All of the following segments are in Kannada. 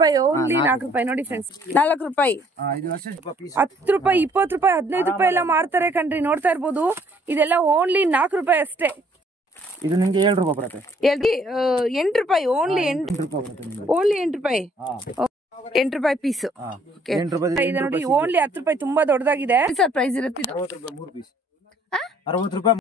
ರೂಪಾಯಿ ಓನ್ಲಿ 4 ರೂಪಾಯಿ ನೋಡಿ ಫ್ರೆಂಡ್ಸ್ 4 ರೂಪಾಯಿ 10 ರೂಪಾಯಿ 20 ರೂಪಾಯಿ 15 ರೂಪಾಯಿ ಎಲ್ಲ ಮಾರ್ತಾರೆ ಕಣ್ರಿ ನೋಡ್ತಾ ಇರ್ಬೋದು ಇದೆಲ್ಲ ಓನ್ಲಿ 4 ರೂಪಾಯಿ ಅಷ್ಟೇ ಇದು ನಿಮಗೆ 7 ರೂಪಾಯಿ ಬರುತ್ತೆ 8 ರೂಪಾಯಿ ಓನ್ಲಿ 8 ರೂಪಾಯಿ ಓನ್ಲಿ 8 ರೂಪಾಯಿ 8 ರೂಪಾಯಿ ಪೀಸ್ ಇದು ನೋಡಿ ಓನ್ಲಿ 10 ರೂಪಾಯಿ ತುಂಬಾ ದೊಡ್ಡದಾಗಿದೆ ಸರ್ ಪ್ರೈಸ್ ಇರುತ್ತೆ 60 ರೂಪಾಯಿ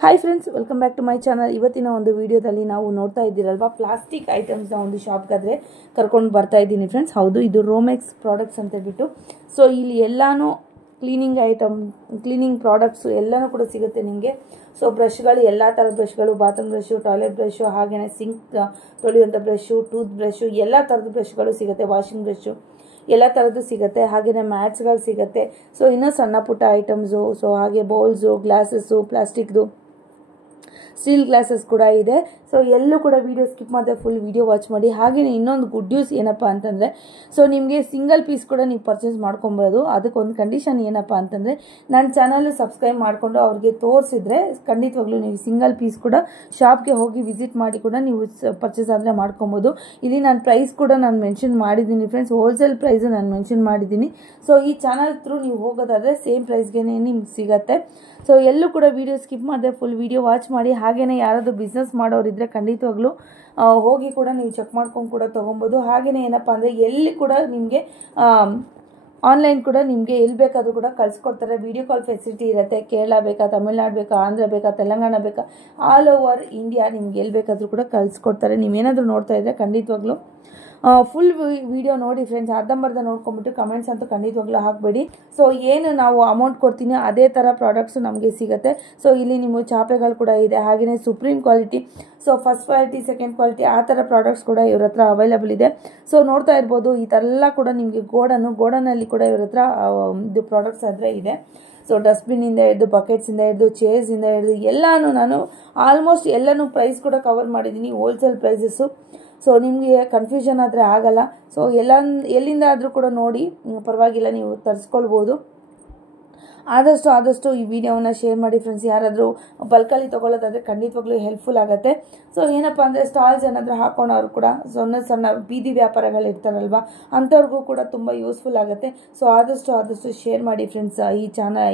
hi friends welcome back to my channel ಇವತ್ತಿನ ಒಂದು ವಿಡಿಯೋದಲ್ಲಿ ನಾವು ನೋಡ್ತಾ ಇದ್ದೀರಲ್ವಾ ಪ್ಲಾಸ್ಟಿಕ್ ಐಟಮ್ಸ್ನ ಒಂದು ಶಾಪ್ಗಾದರೆ ಕರ್ಕೊಂಡು ಬರ್ತಾ ಇದ್ದೀನಿ ಫ್ರೆಂಡ್ಸ್ ಹೌದು ಇದು ರೋಮೆಕ್ಸ್ ಪ್ರಾಡಕ್ಟ್ಸ್ ಅಂತ ಹೇಳ್ಬಿಟ್ಟು ಸೊ ಇಲ್ಲಿ ಎಲ್ಲಾನು ಕ್ಲೀನಿಂಗ್ ಪ್ರಾಡಕ್ಟ್ಸು ಎಲ್ಲನೂ ಕೂಡ ಸಿಗುತ್ತೆ ನಿಮಗೆ ಸೊ ಬ್ರಷ್ಗಳು ಎಲ್ಲ ಥರದ ಬ್ರಷ್ಗಳು ಬಾತ್ರೂಮ್ ಬ್ರಷು ಟಾಯ್ಲೆಟ್ ಬ್ರಷು ಹಾಗೆಯೇ ಸಿಂಕ್ ತೊಳೆಯುವಂಥ ಬ್ರಷು ಟೂತ್ ಬ್ರಷು ಎಲ್ಲ ಥರದ ಬ್ರಷ್ಗಳು ಸಿಗುತ್ತೆ ವಾಷಿಂಗ್ ಬ್ರಷು ಎಲ್ಲ ಥರದ್ದು ಸಿಗುತ್ತೆ ಹಾಗೆಯೇ ಮ್ಯಾಟ್ಸ್ಗಳು ಸಿಗುತ್ತೆ ಸೊ ಇನ್ನೂ ಸಣ್ಣ ಪುಟ್ಟ ಐಟಮ್ಸು ಸೊ ಹಾಗೆ ಬೌಲ್ಸು ಗ್ಲಾಸಸ್ಸು ಪ್ಲಾಸ್ಟಿಕ್ದು ಸ್ಟೀಲ್ ಗ್ಲಾಸಸ್ ಕೂಡ ಇದೆ ಸೊ ಎಲ್ಲೂ ಕೂಡ ವಿಡಿಯೋ ಸ್ಕಿಪ್ ಮಾಡಿದ್ರೆ ಫುಲ್ ವಿಡಿಯೋ ವಾಚ್ ಮಾಡಿ ಹಾಗೆಯೇ ಇನ್ನೊಂದು ಗುಡ್ ನ್ಯೂಸ್ ಏನಪ್ಪ ಅಂತಂದರೆ ಸೊ ನಿಮಗೆ ಸಿಂಗಲ್ ಪೀಸ್ ಕೂಡ ನೀವು ಪರ್ಚೇಸ್ ಮಾಡ್ಕೊಬೋದು ಅದಕ್ಕೊಂದು ಕಂಡೀಷನ್ ಏನಪ್ಪ ಅಂತಂದರೆ ನನ್ನ ಚಾನಲ್ ಸಬ್ಸ್ಕ್ರೈಬ್ ಮಾಡಿಕೊಂಡು ಅವ್ರಿಗೆ ತೋರಿಸಿದ್ರೆ ಖಂಡಿತವಾಗ್ಲೂ ನೀವು ಸಿಂಗಲ್ ಪೀಸ್ ಕೂಡ ಶಾಪ್ಗೆ ಹೋಗಿ ವಿಸಿಟ್ ಮಾಡಿ ಕೂಡ ನೀವು ಪರ್ಚೇಸ್ ಆದರೆ ಮಾಡ್ಕೊಬೋದು ಇಲ್ಲಿ ನಾನು ಪ್ರೈಸ್ ಕೂಡ ನಾನು ಮೆನ್ಷನ್ ಮಾಡಿದ್ದೀನಿ ಫ್ರೆಂಡ್ಸ್ ಹೋಲ್ಸೇಲ್ ಪ್ರೈಸು ನಾನು ಮೆನ್ಷನ್ ಮಾಡಿದ್ದೀನಿ ಸೊ ಈ ಚಾನಲ್ ಥ್ರೂ ನೀವು ಹೋಗೋದಾದರೆ ಸೇಮ್ ಪ್ರೈಸ್ಗೆ ನಿಮ್ಗೆ ಸಿಗುತ್ತೆ ಸೊ ಎಲ್ಲೂ ಕೂಡ ವಿಡಿಯೋ ಸ್ಕಿಪ್ ಮಾಡಿದೆ ಫುಲ್ ವಿಡಿಯೋ ವಾಚ್ ಮಾಡಿ ಹಾಗೆಯೇ ಯಾರಾದರೂ ಬಿಸ್ನೆಸ್ ಮಾಡೋರಿದ್ದರೆ ಖಂಡಿತವಾಗ್ಲೂ ಹೋಗಿ ಕೂಡ ನೀವು ಚೆಕ್ ಮಾಡ್ಕೊಂಡು ಕೂಡ ತೊಗೊಬೋದು ಹಾಗೆಯೇ ಏನಪ್ಪ ಅಂದರೆ ಎಲ್ಲಿ ಕೂಡ ನಿಮಗೆ ಆನ್ಲೈನ್ ಕೂಡ ನಿಮಗೆ ಎಲ್ಲಿ ಬೇಕಾದರೂ ಕೂಡ ಕಳಿಸ್ಕೊಡ್ತಾರೆ ವಿಡಿಯೋ ಕಾಲ್ ಫೆಸಿಲಿಟಿ ಇರುತ್ತೆ ಕೇರಳ ಬೇಕಾ ತಮಿಳ್ನಾಡು ಬೇಕಾ ಆಂಧ್ರ ಬೇಕಾ ತೆಲಂಗಾಣ ಬೇಕಾ ಆಲ್ ಓವರ್ ಇಂಡಿಯಾ ನಿಮ್ಗೆ ಎಲ್ಲಿ ಬೇಕಾದರೂ ಕೂಡ ಕಳಿಸ್ಕೊಡ್ತಾರೆ ನೀವೇನಾದರೂ ನೋಡ್ತಾ ಇದ್ದರೆ ಖಂಡಿತವಾಗ್ಲೂ ಫುಲ್ ವಿಡಿಯೋ ನೋಡಿ ಫ್ರೆಂಡ್ಸ್ ಅರ್ಧಂಬರ್ಧ ನೋಡ್ಕೊಂಬಿಟ್ಟು ಕಮೆಂಟ್ಸ್ ಅಂತೂ ಖಂಡಿತವಾಗ್ಲೂ ಹಾಕಬೇಡಿ ಸೊ ಏನು ನಾವು ಅಮೌಂಟ್ ಕೊಡ್ತೀನಿ ಅದೇ ಥರ ಪ್ರಾಡಕ್ಟ್ಸು ನಮಗೆ ಸಿಗುತ್ತೆ ಸೊ ಇಲ್ಲಿ ನಿಮಗೆ ಚಾಪೆಗಳು ಕೂಡ ಇದೆ ಹಾಗೆಯೇ supreme quality so first quality second quality ಆ ಥರ ಪ್ರಾಡಕ್ಟ್ಸ್ ಕೂಡ ಇವ್ರ ಹತ್ರ ಅವೈಲಬಲ್ ಇದೆ ಸೊ ನೋಡ್ತಾ ಇರ್ಬೋದು ಈ ಥರ ಎಲ್ಲ ಕೂಡ ನಿಮಗೆ ಗೋಡನಲ್ಲಿ ಕೂಡ ಇವ್ರ ಹತ್ರ ಇದು ಪ್ರಾಡಕ್ಟ್ಸ್ ಆದರೆ ಇದೆ ಸೊ ಡಸ್ಟ್ಬಿನ್ನಿಂದ ಹಿಡಿದು ಬಕೆಟ್ಸಿಂದ ಹಿಡಿದು ಚೇರ್ಸಿಂದ ಹಿಡಿದು ಎಲ್ಲನೂ ನಾನು ಆಲ್ಮೋಸ್ಟ್ ಎಲ್ಲನೂ ಪ್ರೈಸ್ ಕೂಡ ಕವರ್ ಮಾಡಿದ್ದೀನಿ ಹೋಲ್ಸೇಲ್ ಪ್ರೈಸಸ್ಸು ಸೊ ನಿಮಗೆ ಕನ್ಫ್ಯೂಷನ್ ಆದರೆ ಆಗಲ್ಲ ಸೊ ಎಲ್ಲಿಂದ ಆದರೂ ಕೂಡ ನೋಡಿ ಪರವಾಗಿಲ್ಲ ನೀವು ತರಿಸ್ಕೊಳ್ಬೋದು ಆದಷ್ಟು ಈ ವಿಡಿಯೋವನ್ನು ಶೇರ್ ಮಾಡಿ ಫ್ರೆಂಡ್ಸ್ ಯಾರಾದರೂ ಬಲ್ಕಲ್ಲಿ ತೊಗೊಳ್ಳೋದಾದರೆ ಖಂಡಿತವಾಗ್ಲೂ ಹೆಲ್ಪ್ಫುಲ್ ಆಗುತ್ತೆ ಸೊ ಏನಪ್ಪ ಅಂದರೆ ಸ್ಟಾಲ್ಸ್ ಏನಾದರೂ ಹಾಕೊಂಡವ್ರು ಕೂಡ ಸಣ್ಣ ಬೀದಿ ವ್ಯಾಪಾರಗಳು ಇರ್ತಾರಲ್ವ ಅಂಥವ್ರಿಗೂ ಕೂಡ ತುಂಬ ಯೂಸ್ಫುಲ್ ಆಗುತ್ತೆ ಸೊ ಆದಷ್ಟು ಶೇರ್ ಮಾಡಿ ಫ್ರೆಂಡ್ಸ್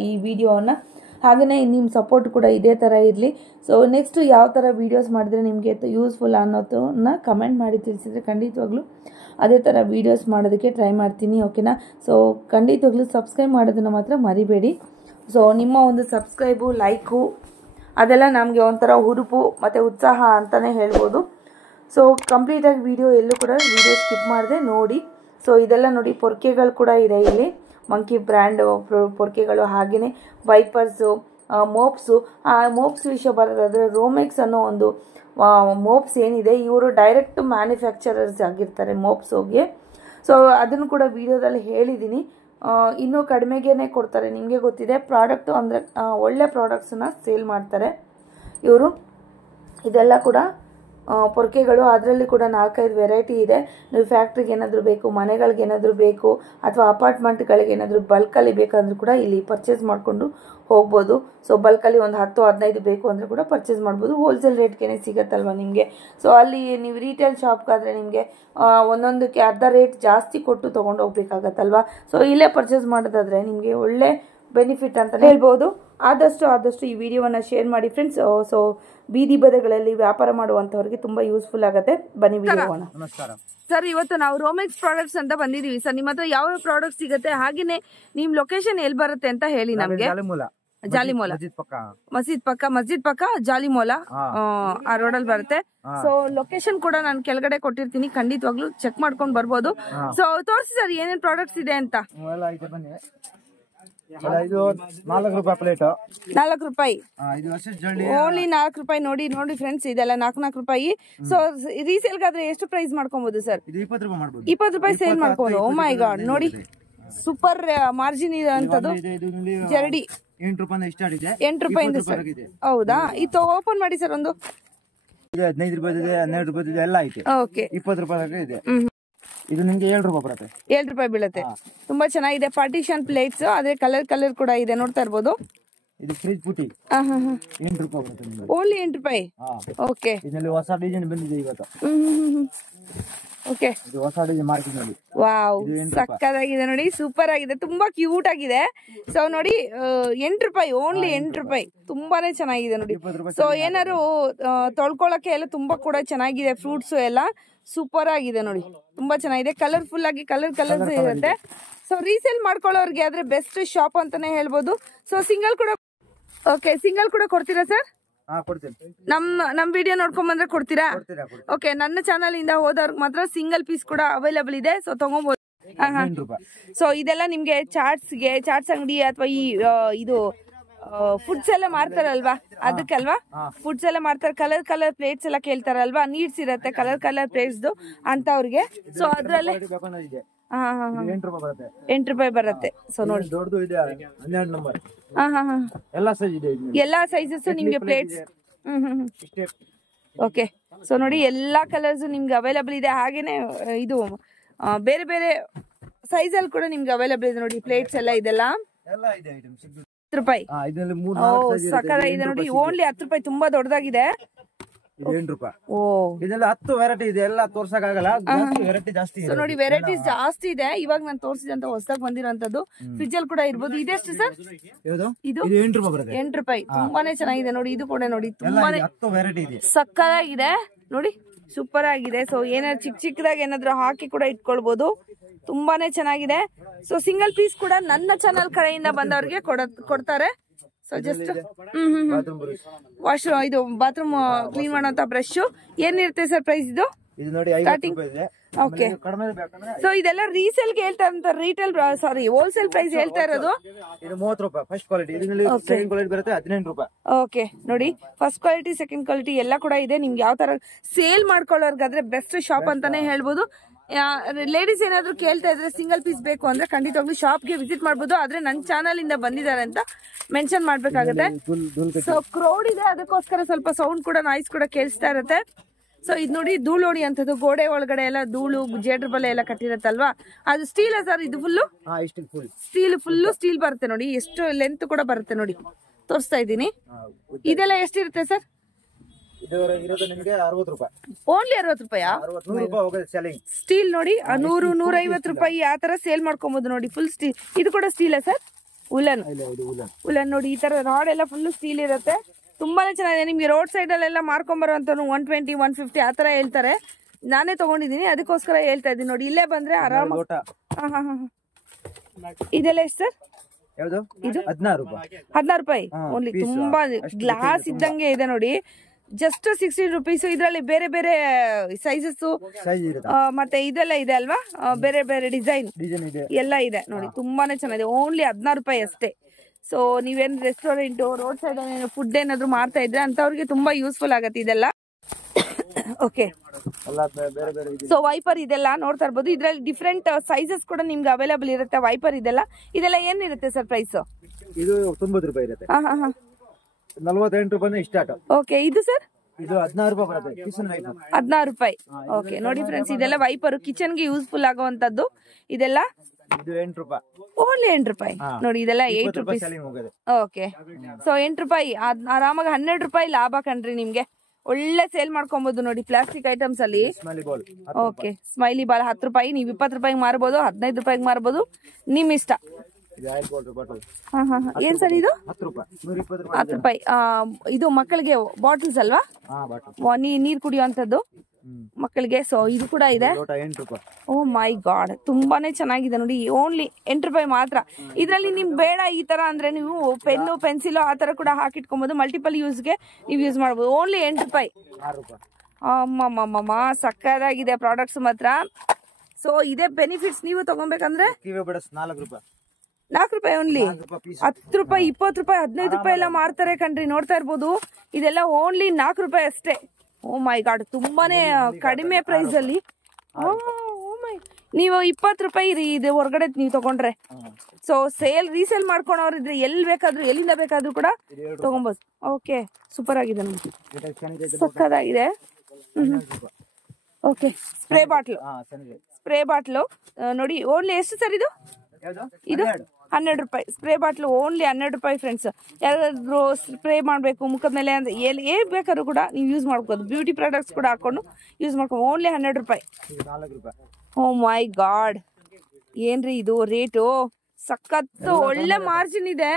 ಈ ವಿಡಿಯೋವನ್ನು ಹಾಗೆಯೇ ನಿಮ್ಮ ಸಪೋರ್ಟ್ ಕೂಡ ಇದೇ ಥರ ಇರಲಿ ಸೊ ನೆಕ್ಸ್ಟ್ ಯಾವ ಥರ ವೀಡಿಯೋಸ್ ಮಾಡಿದ್ರೆ ನಿಮಗೆ ಯೂಸ್ಫುಲ್ ಅನ್ನೋದನ್ನ ಕಮೆಂಟ್ ಮಾಡಿ ತಿಳಿಸಿದರೆ ಖಂಡಿತವಾಗ್ಲೂ ಅದೇ ಥರ ವೀಡಿಯೋಸ್ ಮಾಡೋದಕ್ಕೆ ಟ್ರೈ ಮಾಡ್ತೀನಿ ಓಕೆನಾ ಸೊ ಖಂಡಿತವಾಗ್ಲೂ ಸಬ್ಸ್ಕ್ರೈಬ್ ಮಾಡೋದನ್ನು ಮಾತ್ರ ಮರಿಬೇಡಿ ಸೊ ನಿಮ್ಮ ಒಂದು ಸಬ್ಸ್ಕ್ರೈಬು ಲೈಕು ಅದೆಲ್ಲ ನಮಗೆ ಒಂಥರ ಹುರುಪು ಮತ್ತು ಉತ್ಸಾಹ ಅಂತಲೇ ಹೇಳ್ಬೋದು ಸೊ ಕಂಪ್ಲೀಟಾಗಿ ವಿಡಿಯೋ ಎಲ್ಲೂ ಕೂಡ ವಿಡಿಯೋ ಸ್ಕಿಪ್ ಮಾಡಿದೆ ನೋಡಿ ಸೊ ಇದೆಲ್ಲ ನೋಡಿ ಪೊರ್ಕೆಗಳು ಕೂಡ ಇದೆ ಇಲ್ಲಿ ಮಂಕಿ ಬ್ರ್ಯಾಂಡ್ ಪೊರ್ಕೆಗಳು ಹಾಗೆಯೇ ವೈಪರ್ಸು ಮೋಪ್ಸು ಆ ಮೋಪ್ಸ್ ವಿಷಯ ಬರೋದಾದರೆ ರೋಮೆಕ್ಸ್ ಅನ್ನೋ ಒಂದು ಮೋಪ್ಸ್ ಏನಿದೆ ಇವರು ಡೈರೆಕ್ಟ್ ಮ್ಯಾನುಫ್ಯಾಕ್ಚರರ್ಸ್ ಆಗಿರ್ತಾರೆ ಮೋಪ್ಸೋಗೆ ಸೊ ಅದನ್ನು ಕೂಡ ವಿಡಿಯೋದಲ್ಲಿ ಹೇಳಿದ್ದೀನಿ ಇನ್ನೂ ಕಡಿಮೆಗೇ ಕೊಡ್ತಾರೆ ನಿಮಗೆ ಗೊತ್ತಿದೆ ಪ್ರಾಡಕ್ಟು ಅಂದರೆ ಒಳ್ಳೆ ಪ್ರಾಡಕ್ಟ್ಸನ್ನ ಸೇಲ್ ಮಾಡ್ತಾರೆ ಇವರು ಇದೆಲ್ಲ ಕೂಡ ಪೊರ್ಕೆಗಳು ಅದರಲ್ಲಿ ಕೂಡ 4-5 ವೆರೈಟಿ ಇದೆ ನೀವು ಫ್ಯಾಕ್ಟ್ರಿಗೆ ಏನಾದರೂ ಬೇಕು ಮನೆಗಳಿಗೆ ಏನಾದರೂ ಬೇಕು ಅಥವಾ ಅಪಾರ್ಟ್ಮೆಂಟ್ಗಳಿಗೆ ಏನಾದರೂ ಬಲ್ಕಲ್ಲಿ ಬೇಕಂದ್ರೂ ಕೂಡ ಇಲ್ಲಿ ಪರ್ಚೇಸ್ ಮಾಡಿಕೊಂಡು ಹೋಗ್ಬೋದು ಸೊ ಬಲ್ಕಲ್ಲಿ ಒಂದು 10-15 ಬೇಕು ಅಂದರೆ ಕೂಡ ಪರ್ಚೇಸ್ ಮಾಡ್ಬೋದು ಹೋಲ್ಸೇಲ್ ರೇಟ್ಗೆ ಸಿಗುತ್ತಲ್ವ ನಿಮಗೆ ಸೊ ಅಲ್ಲಿ ನೀವು ರೀಟೇಲ್ ಶಾಪ್ಗಾದರೆ ನಿಮಗೆ ಒಂದೊಂದಕ್ಕೆ ಅರ್ಧ ರೇಟ್ ಜಾಸ್ತಿ ಕೊಟ್ಟು ತೊಗೊಂಡು ಹೋಗ್ಬೇಕಾಗತ್ತಲ್ವ ಸೊ ಇಲ್ಲೇ ಪರ್ಚೇಸ್ ಮಾಡೋದಾದರೆ ನಿಮಗೆ ಒಳ್ಳೆ ಬೆನಿಫಿಟ್ ಅಂತ ಹೇಳ್ಬೋದು ಆದಷ್ಟು ಈ ವಿಡಿಯೋವನ್ನು ಶೇರ್ ಮಾಡಿ ಫ್ರೆಂಡ್ಸ್ ಸೊ ಬೀದಿ ಬದಿಗಳಲ್ಲಿ ವ್ಯಾಪಾರ ಮಾಡುವಂಥವ್ರಿಗೆ ತುಂಬ ಯೂಸ್ಫುಲ್ ಆಗುತ್ತೆ ಬನ್ನಿ ವಿಡಿಯೋವನ್ನು ಸರ್ ಇವತ್ತು ನಾವು ರೋಮೆಕ್ಸ್ ಪ್ರಾಡಕ್ಟ್ಸ್ ಅಂತ ಬಂದಿದ್ದೀವಿ ಸರ್ ನಿಮ್ಮ ಹತ್ರ ಯಾವ ಪ್ರಾಡಕ್ಟ್ ಸಿಗುತ್ತೆ ಹಾಗೇನೆ ನಿಮ್ ಲೊಕೇಶನ್ ಎಲ್ಲಿ ಬರುತ್ತೆ ಅಂತ ಹೇಳಿ ನಮಗೆ ಜಾಲಿಮೋಲ ಮಸ್ಜಿದ್ ಪಕ್ಕ ಜಾಲಿಮೋಲ ಆ ರೋಡಲ್ಲಿ ಬರುತ್ತೆ ಸೊ ಲೊಕೇಶನ್ ಕೂಡ ನಾನು ಕೆಳಗಡೆ ಕೊಟ್ಟಿರ್ತೀನಿ ಖಂಡಿತವಾಗ್ಲೂ ಚೆಕ್ ಮಾಡ್ಕೊಂಡು ಬರ್ಬೋದು ಸೊ ತೋರಿಸಿ ಸರ್ ಏನೇನ್ ಪ್ರಾಡಕ್ಟ್ಸ್ ಇದೆ ಅಂತ 4 ರೂಪಾಯಿ ಪ್ಲೇಟ್ 4 ರೂಪಾಯಿ ಓನ್ಲಿ 4 ರೂಪಾಯಿ ನೋಡಿ ಫ್ರೆಂಡ್ಸ್ ಇದೆಲ್ಲ 4 ರೂಪಾಯಿ ಸೊ ರೀಸೇಲ್ಗಾದ್ರೆ ಎಷ್ಟು ಪ್ರೈಸ್ ಮಾಡ್ಕೊಬಹುದು ಸರ್ 20 ರೂಪಾಯಿ ಸೇಲ್ ಮಾಡ್ಕೊಬಹುದು ಓ ಮೈ ಗಾಡ್ ನೋಡಿ ಸೂಪರ್ ಮಾರ್ಜಿನ್ ಇದೆ ಅಂತದ್ದು ಜರಡಿ 8 ರೂಪಾಯಿಂದ ಸರ್ ಹೌದಾ ಇದು ಓಪನ್ ಮಾಡಿ ಸರ್ ಒಂದು 15 ರೂಪಾಯಿ 12 ರೂಪಾಯಿ ಎಲ್ಲ ಐತೆ ಓಕೆ 20 ರೂಪಾಯಿ ಇದೆ ಇದು ನಿಮಗೆ 7 ರೂಪಾಯಿ ಬರುತ್ತೆ 7 ರೂಪಾಯಿ ಬೀಳುತ್ತೆ ತುಂಬಾ ಚೆನ್ನಾಗಿದೆ ಪಾರ್ಟಿಷನ್ ಪ್ಲೇಟ್ಸ್ ಅದೇ ಕಲರ್ ಕೂಡ ಇದೆ ನೋಡ್ತಾ ಇರಬಹುದು ಇದು ಫ್ರಿಜ್ ಪುಟಿ 8 ರೂಪಾಯಿ ಬರುತ್ತೆ ಓನ್ಲಿ 8 ರೂಪಾಯಿ ಓಕೆ ಇದರಲ್ಲಿ ಹೊಸ ಡಿಸೈನ್ ಬಂದಿದೆ ಇವತ್ತು ಓಕೆ, ಇದು ಹೊಸ ಡಿಸೈನ್ ಮಾರ್ಕೆಟ್ ನಲ್ಲಿ. ವಾವ್, ಸಕ್ಕದಾಗಿದೆ ನೋಡಿ, ಸೂಪರ್ ಆಗಿದೆ, ತುಂಬಾ ಕ್ಯೂಟ್ ಆಗಿದೆ. ಸೊ ನೋಡಿ, 8 ರೂಪಾಯಿ, ಓನ್ಲಿ 8 ರೂಪಾಯಿ, ತುಂಬಾನೇ ಚೆನ್ನಾಗಿದೆ ನೋಡಿ. ಸೊ ಏನಾದ್ರು ತೊಳ್ಕೊಳಕ್ಕೆ ಎಲ್ಲ ತುಂಬಾ ಕೂಡ ಚೆನ್ನಾಗಿದೆ. ಫ್ರೂಟ್ಸ್ ಎಲ್ಲ ಸೂಪರ್ ಆಗಿದೆ ನೋಡಿ, ತುಂಬಾ ಚೆನ್ನಾಗಿದೆ. ಕಲರ್ಫುಲ್ ಆಗಿ ಕಲರ್ಸ್ ಇರುತ್ತೆ. ಸೊ ರೀಸೇಲ್ ಮಾಡ್ಕೊಳ್ಳೋರ್ಗೆ ಆದ್ರೆ ಬೆಸ್ಟ್ ಶಾಪ್ ಅಂತಾನೆ ಹೇಳ್ಬೋದು. ಸೊ ಸಿಂಗಲ್ ಕೂಡ, ಓಕೆ, ಸಿಂಗಲ್ ಕೂಡ ಕೊಡ್ತೀರಾ ಸರ್? ನಮ್ ವಿಡಿಯೋ ನೋಡ್ಕೊಂಡ್ ಬಂದ್ರೆ ಕೊಡ್ತೀರಾ? ಓಕೆ, ನನ್ನ ಚಾನಲ್ ಇಂದ ಹೋದವ್ರಿಗೆ ಮಾತ್ರ ಸಿಂಗಲ್ ಪೀಸ್ ಕೂಡ ಅವೈಲೇಬಲ್ ಇದೆ. ಸೊ ತಗೋಬಹುದು. ಸೊ ಇದೆಲ್ಲ ನಿಮ್ಗೆ ಚಾಟ್ಸ್ ಅಂಗಡಿ ಅಥವಾ ಈ ಇದು ಫುಡ್ಸ್ ಎಲ್ಲ ಮಾರ್ತಾರಲ್ವಾ, ಅದಕ್ಕಲ್ವಾ? ಫುಡ್ಸ್ ಎಲ್ಲ ಮಾಡ್ತಾರೆ, ಕಲರ್ ಪ್ಲೇಟ್ಸ್ ಎಲ್ಲ ಕೇಳ್ತಾರಲ್ವಾ, ನೀಡ್ಸ್ ಇರತ್ತೆ ಕಲರ್ ಪ್ಲೇಟ್ಸ್ ಅಂತವ್ರಿಗೆ. ಸೊ ಅದ್ರಲ್ಲೇ 8 ರೂಪಾಯಿ ಬರುತ್ತೆ. ಸೊ ನೋಡಿ, ಎಲ್ಲಾ ಸೈಜಸ್ ನಿಮ್ಗೆ ಪ್ಲೇಟ್ಸ್. ಓಕೆ, ಸೊ ನೋಡಿ, ಎಲ್ಲಾ ಕಲರ್ಸ್ ನಿಮ್ಗೆ ಅವೈಲಬಲ್ ಇದೆ. ಹಾಗೇನೆ ಇದು ಬೇರೆ ಬೇರೆ ಸೈಜ್ ಅಲ್ಲಿ ಕೂಡ ನಿಮ್ಗೆ ಅವೈಲಬಲ್ ಇದೆ ನೋಡಿ. ಪ್ಲೇಟ್ಸ್ ಎಲ್ಲ ಇದೆಲ್ಲ 10 ರೂಪಾಯಿ. ಸಕ್ಕರ ಇದೆ ನೋಡಿ, ಓನ್ಲಿ 10 ರೂಪಾಯಿ, ತುಂಬಾ ದೊಡ್ಡದಾಗಿದೆ. 8 ರೂಪಾಯಿ. ಇದೆಲ್ಲ 10 ವೆರೈಟಿ ಇದೆ, ಎಲ್ಲ ತೋರ್ಸಕ್ಕಾಗಲ್ಲ, ವೆರೈಟಿ ಜಾಸ್ತಿ ಇದೆ ನೋಡಿ. ವೆರೈಟೀಸ್ ಜಾಸ್ತಿ ಇದೆ. ಇವಾಗ ನಾನು ತೋರಿಸಿದಂತ ಹೊಸದಾಗಿ ಬಂದಿರೋಂಥದ್ದು ಫ್ರಿಜ್ ಅಲ್ಲಿ ಕೂಡ ಇರ್ಬೋದು. ಇದೆಷ್ಟು ಸರ್? ಇದು 8 ರೂಪಾಯಿ ಬರುತ್ತೆ. 8 ರೂಪಾಯಿ, ತುಂಬಾನೇ ಚೆನ್ನಾಗಿದೆ ನೋಡಿ. ಇದು ಕೂಡ ನೋಡಿ, ತುಂಬಾನೇ 10 ವೆರೈಟಿ ಇದೆ, ಸಕ್ಕತ್ತಾಗಿದೆ ನೋಡಿ, ಸೂಪರ್ ಆಗಿದೆ. ಸೊ ಏನಾದ್ರು ಚಿಕ್ಕದಾಗಿ ಏನಾದ್ರು ಹಾಕಿ ಕೂಡ ಇಟ್ಕೊಳ್ಬಹುದು, ತುಂಬಾನೇ ಚೆನ್ನಾಗಿದೆ. ಸೊ ಸಿಂಗಲ್ ಪೀಸ್ ಕೂಡ ನನ್ನ ಚಾನಲ್ ಕಡೆಯಿಂದ ಬಂದವ್ರಿಗೆ ಕೊಡ್ತಾರೆ. ಸೊ ಜಸ್ಟ್ ವಾಶ್ರೂಮ್, ಇದು ಬಾತ್ರೂಮ್ ಕ್ಲೀನ್ ಮಾಡೋಂತ ಬ್ರಷ್ ಏನಿರುತ್ತೆ ಸರ್ ಪ್ರೈಸ್ ಇದು? ಓಕೆ, ಸೊ ಇದೆಲ್ಲ ರೀಸೇಲ್ ಗೆ ಹೇಳ್ತಾ ಇರೋ ಹೋಲ್ಸೇಲ್ ಪ್ರೈಸ್ ಹೇಳ್ತಾ ಇರೋದು 30 ರೂಪಾಯಿ. ಫಸ್ಟ್ ಕ್ವಾಲಿಟಿ, ಸೆಕೆಂಡ್ ಕ್ವಾಲಿಟಿ ಬರುತ್ತೆ 18 ರೂಪಾಯಿ. ಓಕೆ ನೋಡಿ, ಫಸ್ಟ್ ಕ್ವಾಲಿಟಿ ಸೆಕೆಂಡ್ ಕ್ವಾಲಿಟಿ ಎಲ್ಲ ಕೂಡ ಇದೆ. ನಿಮ್ಗೆ ಯಾವ ತರ ಸೇಲ್ ಮಾಡ್ಕೊಳ್ಳೋರ್ಗಾದ್ರೆ ಬೆಸ್ಟ್ ಶಾಪ್ ಅಂತಾನೆ ಹೇಳ್ಬೋದು. ಲೇಡೀಸ್ ಏನಾದ್ರು ಕೇಳ್ತಾ ಇದ್ರೆ ಸಿಂಗಲ್ ಪೀಸ್ ಬೇಕು ಅಂದ್ರೆ ಖಂಡಿತವಾಗ್ಲೂ ಶಾಪ್ಗೆ ವಿಸಿಟ್ ಮಾಡ್ಬೋದು. ಆದ್ರೆ ನನ್ನ ಚಾನಲ್ ಇಂದ ಬಂದಿದ್ದಾರೆ ಅಂತ ಮೆನ್ಷನ್ ಮಾಡ್ಬೇಕಾಗುತ್ತೆ. ಸೊ ಕ್ರೌಡ್ ಇದೆ, ಅದಕ್ಕೋಸ್ಕರ ಸ್ವಲ್ಪ ಸೌಂಡ್ ಕೂಡ, ನಾಯ್ಸ್ ಕೂಡ ಕೇಳಿಸ್ತಾ ಇರುತ್ತೆ. ಸೊ ಇದು ನೋಡಿ, ಧೂಳೋಡಿ ಅಂತದ್ದು, ಗೋಡೆ ಒಳಗಡೆ ಎಲ್ಲ ಧೂಳು ಜೇಡ್ರ ಬಲೆ ಎಲ್ಲ ಕಟ್ಟಿರತ್ತಲ್ವಾ, ಅದು ಸ್ಟೀಲ್ ಸರ್? ಇದು ಫುಲ್ಲು ಸ್ಟೀಲ್ ಬರುತ್ತೆ ನೋಡಿ, ಎಷ್ಟು ಲೆಂತ್ ಕೂಡ ಬರುತ್ತೆ ನೋಡಿ, ತೋರಿಸ್ತಾ ಇದ್ದೀನಿ. ಇದೆಲ್ಲ ಎಷ್ಟಿರುತ್ತೆ ಸರ್? ಓನ್ಲಿ 60 ರೂಪಾಯಾ? ಸ್ಟೀಲ್ ನೋಡಿ, 100-150 ರೂಪಾಯಿ ಆ ತರ ಸೇಲ್ ಮಾಡ್ಕೊಬಹುದು ನೋಡಿ. Full steel. ಇದು ಕೂಡ ಸ್ಟೀಲ್ ಸರ್? ಉಲನ್ ನೋಡಿ, ಈ ತರ ರಾಡ್ ಎಲ್ಲ ಫುಲ್ ಸ್ಟೀಲ್ ಇರುತ್ತೆ, ತುಂಬಾನೇ ಚೆನ್ನಾಗಿದೆ. ನಿಮ್ಗೆ ರೋಡ್ ಸೈಡ್ ಅಲ್ಲೆಲ್ಲ ಮಾರ್ಕೊಂಬರುವಂತ 120-150 ಆ ತರ ಹೇಳ್ತಾರೆ. ನಾನೇ ತಗೊಂಡಿದ್ದೀನಿ, ಅದಕ್ಕೋಸ್ಕರ ಹೇಳ್ತಾ ಇದ್ದೀನಿ ನೋಡಿ. ಇಲ್ಲೇ ಬಂದ್ರೆ ಆರಾಮ. ಇದೆಲ್ಲ ಎಷ್ಟು ಸರ್? ಇದು 16 ರೂಪಾಯಿ ಓನ್ಲಿ. ತುಂಬಾ ಗ್ಲಾಸ್ ಇದ್ದಂಗೆ ಇದೆ ನೋಡಿ. Just 16 rupees. ಇದರಲ್ಲಿ ಬೇರೆ ಬೇರೆ ಸೈಜಸ್ ಮತ್ತೆ ಇದೆಲ್ಲ ಇದೆ ಅಲ್ವಾ, ಬೇರೆ ಬೇರೆ ಡಿಸೈನ್ ಎಲ್ಲ ಇದೆ ನೋಡಿ, ತುಂಬಾನೇ ಚೆನ್ನಾಗಿದೆ. ಓನ್ಲಿ 16 ರೂಪಾಯಿ ಅಷ್ಟೇ. ಸೊ ನೀವೇನ್ ರೆಸ್ಟೋರೆಂಟ್, ರೋಡ್ ಸೈಡ್ ಫುಡ್ ಏನಾದ್ರು ಮಾಡ್ತಾ ಇದ್ರೆ ಅಂತವ್ರಿಗೆ ತುಂಬಾ ಯೂಸ್ಫುಲ್ ಆಗತ್ತೆ ಇದೆಲ್ಲ. ಓಕೆ, ಸೊ ವೈಪರ್ ಇದೆಲ್ಲ ನೋಡ್ತಾ ಇರ್ಬೋದು. ಇದ್ರಲ್ಲಿ ಡಿಫ್ರೆಂಟ್ ಸೈಜಸ್ ಕೂಡ ನಿಮ್ಗೆ ಅವೈಲೇಬಲ್ ಇರುತ್ತೆ. ವೈಪರ್ ಇದೆಲ್ಲ ಏನಿರುತ್ತೆ ಸರ್ ಪ್ರೈಸ್? ಇದು 90 ರೂಪಾಯಿ ಇರುತ್ತೆ. 48 ರೂಪಾಯಿ ಸ್ಟಾರ್ಟ್. ಓಕೆ, ಇದು ಸರ್? ಇದು 16 ರೂಪಾಯಿ ಬರುತ್ತೆ. ಕಿಚನ್ ವೈಪರ್ 16 ರೂಪಾಯಿ. ಓಕೆ ನೋಡಿ ಫ್ರೆಂಡ್ಸ್, ಇದೆಲ್ಲ ವೈಪರ್ ಕಿಚನ್ ಗೆ ಯೂಸ್ಫುಲ್ ಆಗುವಂತದ್ದು. ಇದೆಲ್ಲ ಇದು 8 ರೂಪಾಯಿ, ಓನ್ಲಿ 8 ರೂಪಾಯಿ ನೋಡಿ. ಇದೆಲ್ಲ 8 ರೂಪಾಯಿ. ಓಕೆ, ಸೊ 8 ರೂಪಾಯಿ ಆರಾಮಾಗಿ 12 ರೂಪಾಯಿ ಲಾಭ ಕಣ್ರಿ ನಿಮ್ಗೆ. ಒಳ್ಳೆ ಸೇಲ್ ಮಾಡ್ಕೊಬಹುದು ನೋಡಿ ಪ್ಲಾಸ್ಟಿಕ್ ಐಟಮ್ಸ್ ಅಲ್ಲಿ. ಓಕೆ, ಸ್ಮೈಲಿ ಬಾಲ್ 10 ರೂಪಾಯಿ. ನೀವು 20 ರೂಪಾಯಿಗೆ ಮಾರ್ಬೋದು, 15 ರೂಪಾಯಿಗೆ ಮಾರ್ಬೋದು, ನಿಮ್ ಇಷ್ಟ. ಏನ್ ಸರ್ ಇದು? 10 ರೂಪಾಯಿ. ಇದು ಮಕ್ಕಳಿಗೆ ಬಾಟಲ್ಸ್ ಅಲ್ವಾ, ನೀರ್ ಕುಡಿಯುವಂತದ್ದು ಮಕ್ಕಳಿಗೆ. ಸೊ ಇದು ಕೂಡ ಇದೆ. ಓ ಮೈ ಗಾಡ್, ತುಂಬಾನೇ ಚೆನ್ನಾಗಿದೆ ನೋಡಿ. ಓನ್ಲಿ 8 ರೂಪಾಯಿ ಮಾತ್ರ. ಇದ್ರಲ್ಲಿ ನಿಮ್ ಬೇಡ ಈ ತರ ಅಂದ್ರೆ ನೀವು ಪೆನ್ನು ಪೆನ್ಸಿಲ್ ಆ ತರ ಕೂಡ ಹಾಕಿಟ್ಕೊಬಹುದು. ಮಲ್ಟಿಪಲ್ ಯೂಸ್ಗೆ ನೀವು ಯೂಸ್ ಮಾಡಬಹುದು. ಓನ್ಲಿ 8 ರೂಪಾಯಿ. ಅಮ್ಮಮ್ಮಮ್ಮ, ಸಕ್ಕದಾಗಿದೆ ಪ್ರಾಡಕ್ಟ್ಸ್ ಮಾತ್ರ. ಸೊ ಇದೇ ಬೆನಿಫಿಟ್ಸ್. ನೀವು ತಗೊಬೇಕಂದ್ರೆ 4 ರೂಪಾಯಿ ಓನ್ಲಿ. 10 ರೂಪಾಯಿ, 20 ರೂಪಾಯಿ, 15 ರೂಪಾಯಿ ಎಲ್ಲ ಮಾರ್ತಾರೆ ಕಣ್ರಿ, ನೋಡ್ತಾ ಇರ್ಬೋದು. ಇದೆಲ್ಲ ಓನ್ಲಿ 4 ರೂಪಾಯಿ ಅಷ್ಟೇ. ಓ ಮೈ ಗಾಡ್, ತುಂಬಾನೇ ಕಡಿಮೆ ಪ್ರೈಸ್ ಅಲ್ಲಿ. ನೀವು 20 ರೂಪಾಯಿ ಇದು ಹೊರಗಡೆ ನೀವು ತಗೊಂಡ್ರೆ. ಸೊ ರೀಸೇಲ್ ಮಾಡ್ಕೊಳೋರು ಇದ್ರೆ ಎಲ್ಲಿಂದ ಬೇಕಾದ್ರೂ ಕೂಡ ತಗೊಬಹುದು. ಓಕೆ, ಸೂಪರ್ ಆಗಿದೆ ನೋಡಿ, ಸಕ್ಕದಾಗಿದೆ. ಓಕೆ, ಸ್ಪ್ರೇ ಬಾಟ್ಲು ನೋಡಿ. ಓನ್ಲಿ ಎಷ್ಟು ಸರ್ ಇದು? 12 ರೂಪಾಯಿ. ಸ್ಪ್ರೇ ಬಾಟ್ಲು ಓನ್ಲಿ 12 ರೂಪಾಯಿ ಫ್ರೆಂಡ್ಸ್. ಯಾರಾದ್ರೂ ಸ್ಪ್ರೇ ಮಾಡಬೇಕು ಮುಖದ ಮೇಲೆ ಅಂದ್ರೆ ಏನ್ ಬೇಕಾದ್ರೂ ಕೂಡ ನೀವು ಯೂಸ್ ಮಾಡ್ಬೋದು. ಬ್ಯೂಟಿ ಪ್ರಾಡಕ್ಟ್ಸ್ ಕೂಡ ಹಾಕೊಂಡು ಯೂಸ್ ಮಾಡ್ಕೊಂಡು ಓನ್ಲಿ 12 ರೂಪಾಯಿ. ಓ ಮೈ ಗಾಡ್, ಏನ್ರಿ ಇದು ರೇಟು ಸಖತ್ತು ಒಳ್ಳೆ ಮಾರ್ಜಿನ್ ಇದೆ.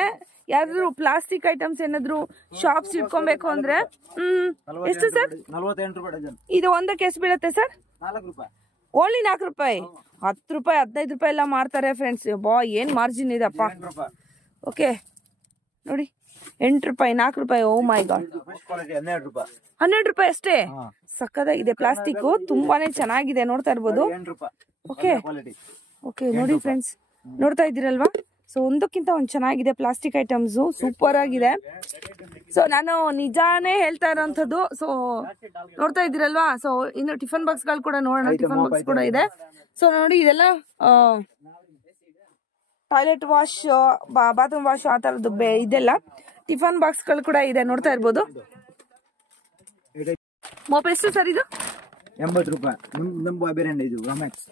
ಯಾರಾದ್ರೂ ಪ್ಲಾಸ್ಟಿಕ್ ಐಟಮ್ಸ್ ಏನಾದ್ರು ಶಾಪ್ಸ್ ಇಟ್ಕೊಬೇಕು ಅಂದ್ರೆ ಎಷ್ಟು ಸರ್? 48 ರೂಪಾಯಿ ಡಜನ್. ಇದು ಒಂದಕ್ಕೆ ಎಷ್ಟು ಬೀಳುತ್ತೆ ಸರ್? 4 ರೂಪಾಯಿ. ಓನ್ಲಿ 4 ರೂಪಾಯಿ. 10 ರೂಪಾಯಿ 15 ರೂಪಾಯಿ ಎಲ್ಲ ಮಾರ್ತಾರೆ ಫ್ರೆಂಡ್ಸ್. ಬಾ ಏನ್ ಮಾರ್ಜಿನ್ ಇದೆಪ್ಪ. ಓಕೆ ನೋಡಿ 8 ರೂಪಾಯಿ 4 ರೂಪಾಯಿ. ಓ ಮೈ ಗಾಡ್, 12 ರೂಪಾಯಿ ಅಷ್ಟೇ. ಸಕ್ಕದಾಗಿದೆ. ಪ್ಲಾಸ್ಟಿಕ್ ತುಂಬಾನೇ ಚೆನ್ನಾಗಿದೆ, ನೋಡ್ತಾ ಇರ್ಬೋದು. ಓಕೆ ಓಕೆ ನೋಡಿ ಫ್ರೆಂಡ್ಸ್, ನೋಡ್ತಾ ಇದ್ದೀರಲ್ವಾ. ಸೊ ಒಂದಕ್ಕಿಂತ ಒಂದು ಚೆನ್ನಾಗಿದೆ ಪ್ಲಾಸ್ಟಿಕ್ ಐಟಮ್ಸ್, ಸೂಪರ್ ಆಗಿದೆ. ಸೊ ನಾನು ನಿಜಾನೇ ಹೇಳ್ತಾ ಇರೋಂಥದ್ದು. ಸೊ ನೋಡ್ತಾ ಇದ್ದೀರಲ್ವಾ. ಸೊ ಇನ್ನು ಟಿಫನ್ ಬಾಕ್ಸ್ ಗಳು ಕೂಡ ನೋಡೋಣ. ಟಿಫನ್ ಬಾಕ್ಸ್ ಕೂಡ ಇದೆ. ಸೊ ನೋಡಿ ಇದೆಲ್ಲ ಟಾಯ್ಲೆಟ್ ವಾಶ್, ಬಾತ್ರೂಮ್ ವಾಶ್ ಆ ತರದ್ದು ಇದೆಲ್ಲ ಟಿಫನ್ ಬಾಕ್ಸ್ ಗಳು ಕೂಡ ಇದೆ, ನೋಡ್ತಾ ಇರ್ಬೋದು. ಮೋಪ್ ಎಷ್ಟು ಸರ್ ಇದು? 80 ರೂಪಾಯಿ. ನಮ್ಮ ಬ್ರ್ಯಾಂಡ್ ಇದು ರೋಮೆಕ್ಸ್.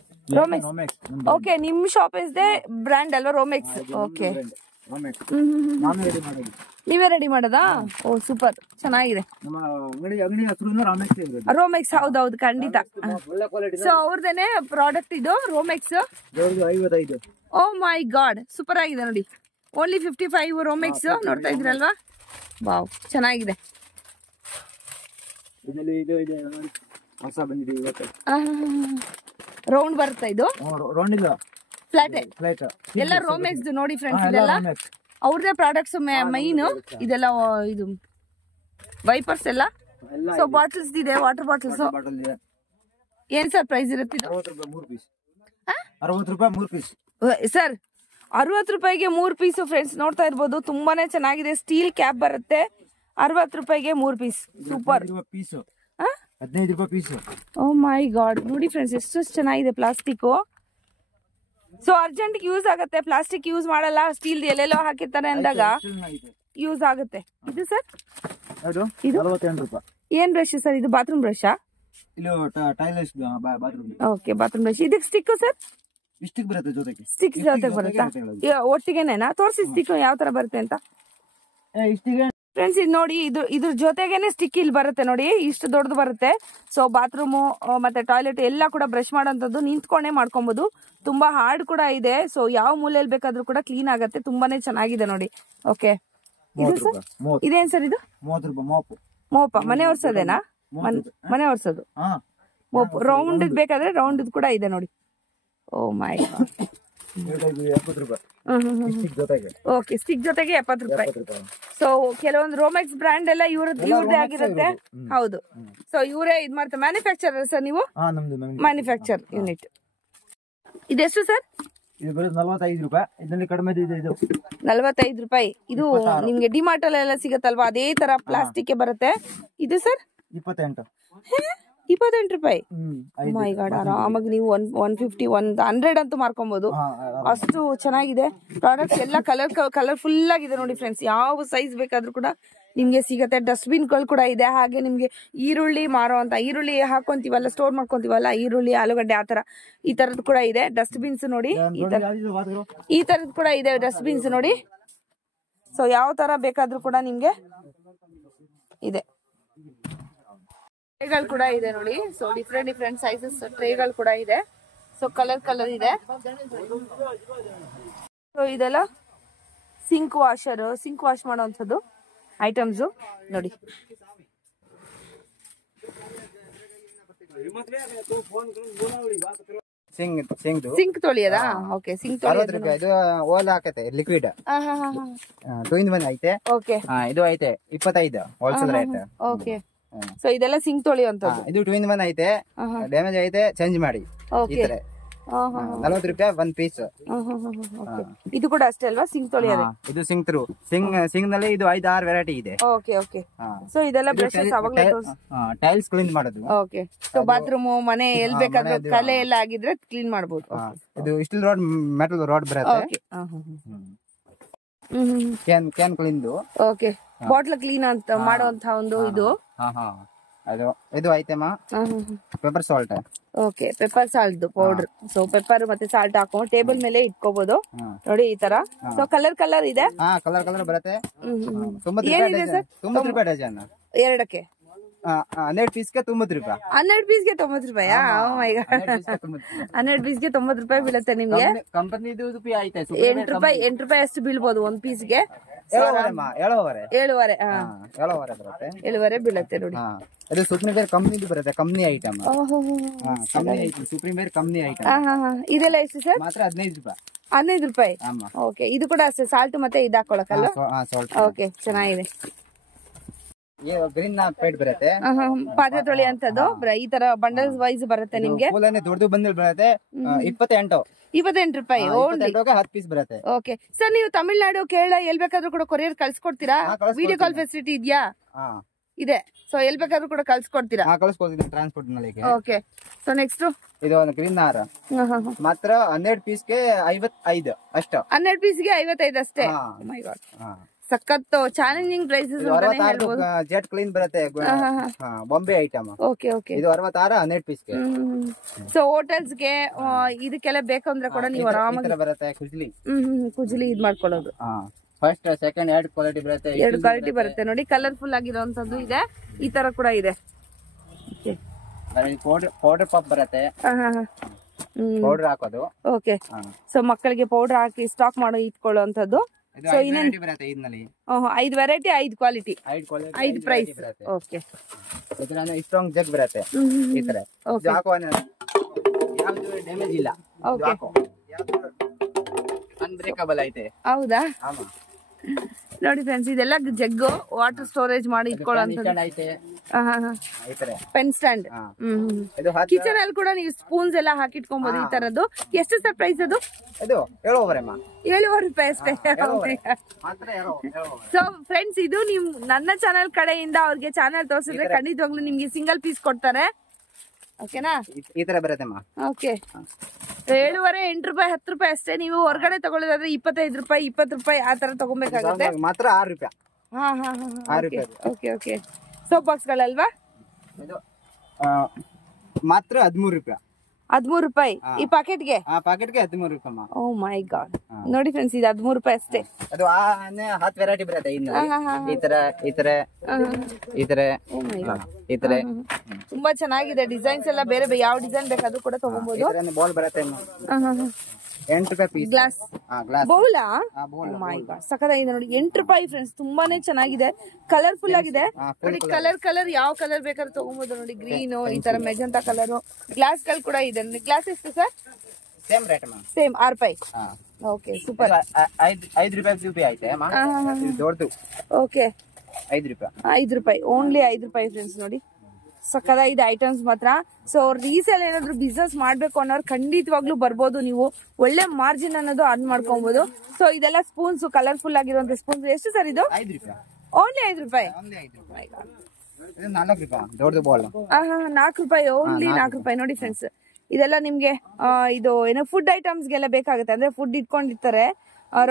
ಓಕೆ, ನಿಮ್ ಶಾಪ್ ಇದೆ ಬ್ರ್ಯಾಂಡ್ ಅಲ್ವಾ ರೋಮೆಕ್ಸ್? ಓಕೆ, ನೀವೇ ರೆಡಿ ಮಾಡೋದಾ? ಓ ಸೂಪರ್, ಚೆನ್ನಾಗಿದೆ. ರೋಮೆಕ್ಸ್ ಹೌದೌದು ಖಂಡಿತ. ಸೊ ಅವ್ರದೇನೆ ಪ್ರಾಡಕ್ಟ್ ಇದು ರೋಮೆಕ್ಸ್. ಓ ಮೈ ಗಾಡ್, ಸೂಪರ್ ಆಗಿದೆ ನೋಡಿ. ಓನ್ಲಿ 55 ರೋಮೆಕ್ಸ್, ನೋಡ್ತಾ ಇದ್ರಲ್ವಾ. ವಾವ್, ಚೆನ್ನಾಗಿದೆ. ರೌಂಡ್ ಬರುತ್ತೆ ಇದು, ಫ್ಲಾಟ್ ಎಲ್ಲ ರೋಮೆಕ್ಸ್ ನೋಡಿ ಫ್ರೆಂಡ್ಸ್. ಇದೆಲ್ಲ ಅವ್ರದೇ ಪ್ರಾಡಕ್ಟ್ಸ್ ಮೈನ್. ಇದೆಲ್ಲ ಇದು ವೈಪರ್ಸ್ ಎಲ್ಲ. ಸೊ ಬಾಟಲ್ಸ್ ಇದೆ, ವಾಟರ್ ಬಾಟಲ್ಸ್. ಏನ್ ಸರ್ ಪ್ರೈಸ್ ಇರುತ್ತೆ ಇದು? 60 ರೂಪಾಯಿ 3 ಪೀಸ್ ಸರ್. 60 ರೂಪಾಯಿಗೆ 3 ಪೀಸ್ ಫ್ರೆಂಡ್ಸ್, ನೋಡ್ತಾ ಇರ್ಬೋದು. ತುಂಬಾನೇ ಚೆನ್ನಾಗಿದೆ. ಸ್ಟೀಲ್ ಕ್ಯಾಪ್ ಬರುತ್ತೆ. 60 ರೂಪಾಯಿಗೆ 3 ಪೀಸ್, ಸೂಪರ್. 15 ರೂಪಾಯಿ ಪೀಸ್. ಓ ಮೈ ಗಾಡ್, ನೋಡಿ ಫ್ರೆಂಡ್ಸ್ ಎಷ್ಟು ಚೆನ್ನಾಗಿದೆ ಪ್ಲಾಸ್ಟಿಕ್. ಸೊ ಅರ್ಜೆಂಟ್ ಯೂಸ್ ಆಗುತ್ತೆ. ಪ್ಲಾಸ್ಟಿಕ್ ಯೂಸ್ ಮಾಡಲ್ಲ, ಸ್ಟೀಲ್ ಎಲ್ಲೆಲ್ಲೋ ಹಾಕಿರ್ತಾರೆ ಅಂದಾಗ ಯೂಸ್ ಆಗುತ್ತೆ. ಇದು ಸರ್ ಇದು 48 ರೂಪಾಯಿ. ಏನ್ ಬ್ರಷ್ ಸರ್ ಇದು? Bathroom brush? Okay, bathroom brush. ಇದಕ್ಕೆ ಸ್ಟಿಕ್ ಸರ್? ಸ್ಟಿಕ್ ಬರುತ್ತೆ ಜೊತೆಗೆ. ಸ್ಟಿಕ್ ಜೊತೆಗೆ ಬರುತ್ತಾ? ಒಟ್ಟಿಗೆನೇನಾ? ತೋರಿಸಿ ಸ್ಟಿಕ್ ಯಾವ ತರ ಬರುತ್ತೆ ಅಂತ. ಫ್ರೆಂಡ್ಸ್ ಇದು ನೋಡಿ, ಇದ್ರ ಜೊತೆಗೇನೆ ಸ್ಟಿಕ್ ಇಲ್ಲಿ ಬರುತ್ತೆ ನೋಡಿ, ಇಷ್ಟು ದೊಡ್ಡದು ಬರುತ್ತೆ. ಸೊ ಬಾತ್ರೂಮು ಮತ್ತೆ ಟಾಯ್ಲೆಟ್ ಎಲ್ಲ ಕೂಡ ಬ್ರಷ್ ಮಾಡೋಂಥದ್ದು ನಿಂತ್ಕೊಂಡೇ ಮಾಡ್ಕೊಬಹುದು. ತುಂಬಾ ಹಾರ್ಡ್ ಕೂಡ ಇದೆ. ಸೊ ಯಾವ ಮೂಲೆಯಲ್ಲಿ ಬೇಕಾದ್ರೂ ಕೂಡ ಕ್ಲೀನ್ ಆಗುತ್ತೆ. ತುಂಬಾನೇ ಚೆನ್ನಾಗಿದೆ ನೋಡಿ. ಓಕೆ, ಇದು ಸರ್ ಇದೇನ್ ಸರ್ ಇದು? 30 ರೂಪಾಯಿ ಮೋಪ. ಮನೆ ಒರ್ಸೋದೇನಾ? ಮನೆ ಒರ್ಸೋದು ಮೋಪ್. ರೌಂಡ್ ಬೇಕಾದ್ರೆ ರೌಂಡ್ ಕೂಡ ಇದೆ ನೋಡಿ. ಓ ಮೈ ಗಾಡ್, 70 ರೂಪಾಯಿ. ಓಕೆ, ಸ್ಟಿಕ್ ಜೊತೆಗೆ 70 ರೂಪಾಯಿ. ಸೊ ಕೆಲವೊಂದು ರೋಮೆಕ್ಸ್ ಬ್ರ್ಯಾಂಡ್ ಎಲ್ಲ ಇವ್ರದ್ದೇ ಆಗಿರುತ್ತೆ. ಹೌದು. ಸೊ ಇವರೇ ಇದ್ ಮಾಡ್ತಾರೆ. ಮ್ಯಾನುಫ್ಯಾಕ್ಚರರ್ ಸರ್ ನೀವು? Manufacture unit. ಇದೆಷ್ಟು ಸರ್? 45 ರೂಪಾಯಿ. ಇದರಲ್ಲಿ ಕಡಿಮೆ ಇದೆ. ಇದು 45 ರೂಪಾಯಿ. ಇದು ನಿಮ್ಗೆ ಡಿಮಾರ್ಟ್ ಅಲ್ಲೆಲ್ಲ ಸಿಗತ್ತಲ್ವಾ, ಅದೇ ತರ ಪ್ಲಾಸ್ಟಿಕ್ ಬರುತ್ತೆ. ಇದು ಸರ್ 28 ರೂಪಾಯಿ. ಮೈ ಗಾಡ್, ಆರಾಮಾಗಿ ನೀವು 150 100 ಅಂತೂ ಮಾರ್ಕೊಬಹುದು. ಅಷ್ಟು ಚೆನ್ನಾಗಿದೆ ಪ್ರಾಡಕ್ಟ್ಸ್ ಎಲ್ಲ. ಕಲರ್ಫುಲ್ ಆಗಿದೆ ನೋಡಿ ಫ್ರೆಂಡ್ಸ್. ಯಾವ ಸೈಜ್ ಬೇಕಾದ್ರೂ ಕೂಡ ನಿಮ್ಗೆ ಸಿಗತ್ತೆ. ಡಸ್ಟ್ಬಿನ್ ಗಳು ಕೂಡ ಇದೆ. ಹಾಗೆ ನಿಮ್ಗೆ ಈರುಳ್ಳಿ ಮಾರುವಂತ, ಈರುಳ್ಳಿ ಹಾಕೊಂತೀವಲ್ಲ, ಸ್ಟೋರ್ ಮಾಡ್ಕೊಂತೀವಲ್ಲ, ಈರುಳ್ಳಿ ಆಲೂಗಡ್ಡೆ ಆ ತರ, ಈ ತರದ್ ಕೂಡ ಇದೆ. ಡಸ್ಟ್ಬಿನ್ಸ್ ನೋಡಿ, ಈ ತರದ್ ಕೂಡ ಇದೆ ಡಸ್ಟ್ಬಿನ್ಸ್ ನೋಡಿ. ಸೊ ಯಾವ ತರ ಬೇಕಾದ್ರೂ ಕೂಡ ನಿಮ್ಗೆ ಇದೆ. ಟ್ರೇಗಳು ಕೂಡ ಇದೆ ನೋಡಿ. ಸೊ ಡಿಫ್ರೆಂಟ್ ಸೈಜಸ್ ಟ್ರೇಗಳು ಕೂಡ ಇದೆ. ಸೊ ಕಲರ್ ಇದೆ. ಸೊ ಇದೆಲ್ಲ ಸಿಂಕ್ ವಾಶ್ ಮಾಡುವಂಥದ್ದು ಐಟಮ್ಸ್ ನೋಡಿ. ಸಿಂಕ್ ತೊಳಿಯದಾ? ಓಕೆ, ಸಿಂಕ್ 60 ರೂಪಾಯಿ. ಇದು ಓಲ್ ಹಾಕತ್ತೆ ಲಿಕ್ವಿಡ್. 2 in 1 ಐತೆ. ಓಕೆ, ಇದು ಐತೆ 25 ಹೋಲ್ಸೇಲ್ ರೇಟ್. ಓಕೆ. ಸೊ ಇದೆಲ್ಲ ಸಿಂಕ್ ತೊಳಿಯುವಂತದ್ದು. ಇದು 2 in 1 ಐತೆ. ಡ್ಯಾಮೇಜ್ ಐತೆ, ಚೇಂಜ್ ಮಾಡಿ. ಓಕೆ, 40 ರೂಪಾಯಿ 1 ಪೀಸ್. ಇದು ಕೂಡ ಅಷ್ಟೇ ಅಲ್ವಾ ಸಿಂಕ್ ತೊಳಿಯೋದು? ಇದು ಸಿಂಕ್ ಥ್ರೂ. ಸಿಂಕ್ ನಲ್ಲಿ ಇದು 5-6 ವೆರೈಟಿ ಇದೆ. Okay okay. ಸೊ ಇದೆಲ್ಲ ಬ್ರಷಸ್ ಅವಾಗಲೇ ಟೈಲ್ಸ್ ಕ್ಲೀನ್ ಮಾಡೋದು. ಓಕೆ. ಸೊ ಬಾತ್ರೂಮ್ ಮನೆ ಎಲ್ಲಿ ಬೇಕಾದ್ರೂ ಕಲೆ ಎಲ್ಲ ಆಗಿದ್ರೆ ಕ್ಲೀನ್ ಮಾಡಬಹುದು. ಇದು ಸ್ಟೀಲ್ ರಾಡ್, ಮೆಟಲ್ ರಾಡ್ ಬರುತ್ತೆ. Can clean. Okay, bottle clean ಅಂತ ಮಾಡುವಂತ ಒಂದು ಇದು. ಅದು ಇದು item pepper salt. Okay, pepper salt powder. So pepper ಮತ್ತೆ ಸಾಲ್ಟ್ ಹಾಕೊಂಡು ಟೇಬಲ್ ಮೇಲೆ ಇಟ್ಕೋಬಹುದು ನೋಡಿ ಈ ತರ. ಸೊ ಕಲರ್ ಇದೆ. ಕಲರ್ ಬರುತ್ತೆ. 90 ರೂಪಾಯಿ ಡಜನ್. ಎರಡಕ್ಕೆ 12 ಪೀಸ್ಗೆ 90 ರೂಪಾಯಿ. 12 ಪೀಸ್ಗೆ 90 ರೂಪಾಯಾ? 12 ಪೀಸ್ಗೆ 90 ರೂಪಾಯಿ ಬೀಳುತ್ತೆ ನಿಮ್ಗೆ. ಕಂಪನಿದು ಐತೆ 8 ರೂಪಾಯಿ ಅಷ್ಟು ಬೀಳ್ಬೋದು ಒಂದ್ ಪೀಸ್ಗೆ. 7.5 ಬೀಳುತ್ತೆ ನೋಡಿ. ಅದು ಸುಪ್ರೀಂ ಬೇರ್ ಕಂಪ್ನಿದು ಬರುತ್ತೆ, ಕಂಪ್ನಿ ಐಟಮ್. ಸುಪ್ರೀಂ ಬೇರ್ ಕಂಪ್ನಿ ಐಟಮ್. ಇದೆಲ್ಲ ಎಷ್ಟು ಸರ್? ಮಾತ್ರ 15 ರೂಪಾಯಿ. 15 ರೂಪಾಯಿ. ಓಕೆ, ಇದು ಕೂಡ ಅಷ್ಟೇ, ಸಾಲ್ಟ್ ಮತ್ತೆ ಇದು ಹಾಕೊಳಕಲ್ಲ. ಓಕೆ, ಚೆನ್ನಾಗಿದೆ. ಗ್ರೀನ್ ಪ್ಲೇಟ್ ಬರುತ್ತೆ, ಪಾತ್ರೆ ತೊಳಿ ಅಂತದ್ದು ಈ ತರ ಬಂಡಲ್ಸ್ ವೈಸ್ ಬರುತ್ತೆ ನಿಮ್ಗೆ. ದೊಡ್ಡದು ಬಂಡಲ್ ಬರುತ್ತೆ 28 ರೂಪಾಯಿ. 10 ಪೀಸ್ ಬರುತ್ತೆ. ಓಕೆ ಸರ್, ನೀವು ತಮಿಳ್ನಾಡು ಕೇರಳ ಎಲ್ ಬೇಕಾದ್ರೂ ಕೂಡ ಕೊರಿಯರ್ ಕಳ್ಸಿಕೊಡ್ತೀರಾ? ವಿಡಿಯೋ ಕಾಲ್ ಫೆಸಿಲಿಟಿ ಇದೆಯಾ? ಇದೆ. ಸೊ ಎಲ್ ಬೇಕಾದ್ರೂ ಕೂಡ ಕಳ್ಸಿಕೊಡ್ತೀರಾ? ಕಳ್ಸಿಕೊಡ್ತೀನಿ ಟ್ರಾನ್ಸ್ಪೋರ್ಟ್ ನಲ್ಲಿ. ಓಕೆ, ಸೊ ನೆಕ್ಸ್ಟ್ ಇದು ಒಂದು ಗ್ರೀನ್ ಹಾರ ಮಾತ್ರ 12 ಪೀಸ್ಗೆ 55 ಅಷ್ಟ. 12 ಪೀಸ್ಗೆ 55 ಅಷ್ಟೇ. ಮೈ ಗಾಡ್, ಸಖತ್ತು ಚಾಲೆಂಜಿಂಗ್ ಪ್ರೈಸಸ್ ಅಂತಾನೆ ಹೇಳ್ಬೋದು. ಜೆಟ್ ಕ್ಲೀನ್ ಬರುತ್ತೆ, ಬಾಂಬೆ ಐಟಮ್. ಓಕೆ ಓಕೆ, ಇದು 66 12 ಪೀಸ್ಗೆ. ಸೊ ಹೋಟೆಲ್ಸ್ ಗೆ ಇದಕ್ಕೆಲ್ಲ ಬೇಕಂದ್ರೆ ಕೂಡ ನೀವು ಆರಾಮಾಗಿ ಬರುತ್ತೆ. ಕುಜ್ಲಿ ಇದ್ ಮಾಡ್ಕೊಳ್ಳೋದು. ಫಸ್ಟ್ ಸೆಕೆಂಡ್ 2 ಕ್ವಾಲಿಟಿ ಬರುತ್ತೆ. 2 ಕ್ವಾಲಿಟಿ ಬರುತ್ತೆ ನೋಡಿ. ಕಲರ್ಫುಲ್ ಆಗಿರೋಂಥದ್ದು ಇದೆ, ಈ ತರ ಕೂಡ ಇದೆ. ಪೌಡರ್ ಪಾಪ್ ಬರುತ್ತೆ, ಪೌಡರ್ ಹಾಕೋದು. ಓಕೆ, ಸೊ ಮಕ್ಕಳಿಗೆ ಪೌಡರ್ ಹಾಕಿ ಸ್ಟಾಕ್ ಮಾಡಿ ಇಟ್ಕೊಳ್ಳುವಂತದ್ದು. ಸೊ ಇನ್ನೊಂದು 5 variety, 5 quality, 5 price. Okay, strong jug ಬರುತ್ತೆ ಈ ತರ. ಡ್ಯಾಮೇಜ್ ಇಲ್ಲ, ಅನ್ಬ್ರೇಕಬಲ್ ಐತೆ. ಹೌದಾ? ನೋಡಿ ಫ್ರೆಂಡ್ಸ್, ಇದೆಲ್ಲ ಜಗ್ಗು ವಾಟರ್ ಸ್ಟೋರೇಜ್ ಮಾಡಿ ಇಟ್ಕೊಳ್ಳೋಂಥದ್ದು. Pen stand. ಕಿಚನ್ ಅಲ್ಲಿ ಕೂಡ ನೀವು ಸ್ಪೂನ್ಸ್ ಎಲ್ಲ ಹಾಕಿಟ್ಕೊಬಹುದು ಈ ತರದ್ದು. ಎಷ್ಟು ಸರ್ ಪ್ರೈಸ್ ಅದು? 7.5 ರೂಪಾಯಿ ಅಷ್ಟೇ. ಸೊ ಫ್ರೆಂಡ್ಸ್, ಇದು ನಿಮ್ ನನ್ನ ಚಾನೆಲ್ ಕಡೆಯಿಂದ ಅವ್ರಿಗೆ ಚಾನೆಲ್ ತೋರಿಸಿದ್ರೆ ಖಂಡಿತವಾಗ್ಲೂ ನಿಮ್ಗೆ ಸಿಂಗಲ್ ಪೀಸ್ ಕೊಡ್ತಾರೆ. ಓಕೆನಾ? ಈ ತರ ಬರುತ್ತೆ. ಓಕೆ, 7.5 8 ರೂಪಾಯಿ 10 ರೂಪಾಯಿ ಅಷ್ಟೇ. ನೀವು ಹೊರಗಡೆ ತಗೊಳ್ಳೋದಾದ್ರೆ 25 ರೂಪಾಯಿ 20 ರೂಪಾಯಿ ಆ ತರ ತಗೊಬೇಕಾಗುತ್ತೆ. ಮಾತ್ರ 6 ರೂಪಾಯಿ. ಓಕೆ ಓಕೆ, ಸೋಪ್ ಬಾಕ್ಸ್ ಗಳಲ್ವಾ? ಮಾತ್ರ 13 ರೂಪಾಯಿ. 13 ರೂಪಾಯಿ ಈ ಪ್ಯಾಕೆಟ್ಗೆ? ಪ್ಯಾಕೆಟ್ಗೆ 13 ರೂಪಾಯಿ. ಓ ಮೈ ಗಾಡ್, ನೋಡಿ ಫ್ರೆಂಡ್ಸ್, ಇದು 13 ರೂಪಾಯಿ ಅಷ್ಟೇ. ಅದು 10 ವೆರೈಟಿ ಬರುತ್ತೆ. ಈ ತರ ಈ ತರ ಈ ತರ ಈ ತರ ತುಂಬಾ ಚೆನ್ನಾಗಿದೆ. ಡಿಸೈನ್ಸ್ ಎಲ್ಲ ಬೇರೆ ಯಾವ ಡಿಸೈನ್ ಬೇಕಾದ್ರೂ ಕೂಡ ತಗೊಬಹುದು. ಬಾಲ್ ಬರುತ್ತೆ 8 ರೂಪಾಯಿ ಪೀಸ್. ಗ್ಲಾಸ್ ಬೌಲಾ? ಮೈ ಗಾಡ್, ಸಖತ್ತಾಗಿದೆ ನೋಡಿ. 8 ರೂಪಾಯಿ ಫ್ರೆಂಡ್ಸ್, ತುಂಬಾನೇ ಚೆನ್ನಾಗಿದೆ, ಕಲರ್ಫುಲ್ ಆಗಿದೆ ನೋಡಿ. ಕಲರ್ ಯಾವ ಕಲರ್ ಬೇಕಾದ್ರೂ ತಗೊಬಹುದು ನೋಡಿ. ಗ್ರೀನ್, ಈ ತರ ಮೆಜೆಂಟಾ ಕಲರ್. ಗ್ಲಾಸ್ ಗಳು ಕೂಡ ಇದೆ. ಗ್ಲಾಸ್ ಎಷ್ಟು ಸರ್? ಸೇಮ್ ರೇಟ್ ಸೇಮ್ 6 ರೂಪಾಯಿ. Okay, super. 5 ರೂಪಾಯಿ ಐತೆ ದೊಡ್ಡದು. ಓಕೆ, 5 ರೂಪಾಯಿ. 5 ರೂಪಾಯಿ, ಓನ್ಲಿ 5 ರೂಪಾಯಿ ಫ್ರೆಂಡ್ಸ್ ನೋಡಿ. ಸಕ್ಕದಾಗಿದೆ ಐಟಮ್ಸ್ ಮಾತ್ರ. ಸೊ ರೀಸೇಲ್ ಏನಾದ್ರು ಬಿಸ್ನೆಸ್ ಮಾಡ್ಬೇಕು ಅನ್ನೋರು ಖಂಡಿತವಾಗ್ಲೂ ಬರ್ಬೋದು. ನೀವು ಒಳ್ಳೆ ಮಾರ್ಜಿನ್ ಅನ್ನೋದು ಅರ್ನ್ ಮಾಡ್ಕೊಬಹುದು. ಸೊ ಇದೆಲ್ಲ ಸ್ಪೂನ್ಸ್, ಕಲರ್ಫುಲ್ ಆಗಿರುವಂತ ಸ್ಪೂನ್ಸ್. ಎಷ್ಟು ಸರ್ ಇದು? 5 ರೂಪಾಯಿ. ಓನ್ಲಿ 5 ರೂಪಾಯಿ. 4 ರೂಪಾಯಿ ದೊಡ್ಡದು ಬಾಲ್. 4 ರೂಪಾಯಿ, ಓನ್ಲಿ 4 ರೂಪಾಯಿ ನೋಡಿ ಫ್ರೆಂಡ್ಸ್. ಇದೆಲ್ಲ ನಿಮ್ಗೆ ಇದು ಏನೋ ಫುಡ್ ಐಟಮ್ಸ್ಗೆಲ್ಲ ಬೇಕಾಗುತ್ತೆ. ಅಂದ್ರೆ ಫುಡ್ ಇಟ್ಕೊಂಡಿರ್ತಾರೆ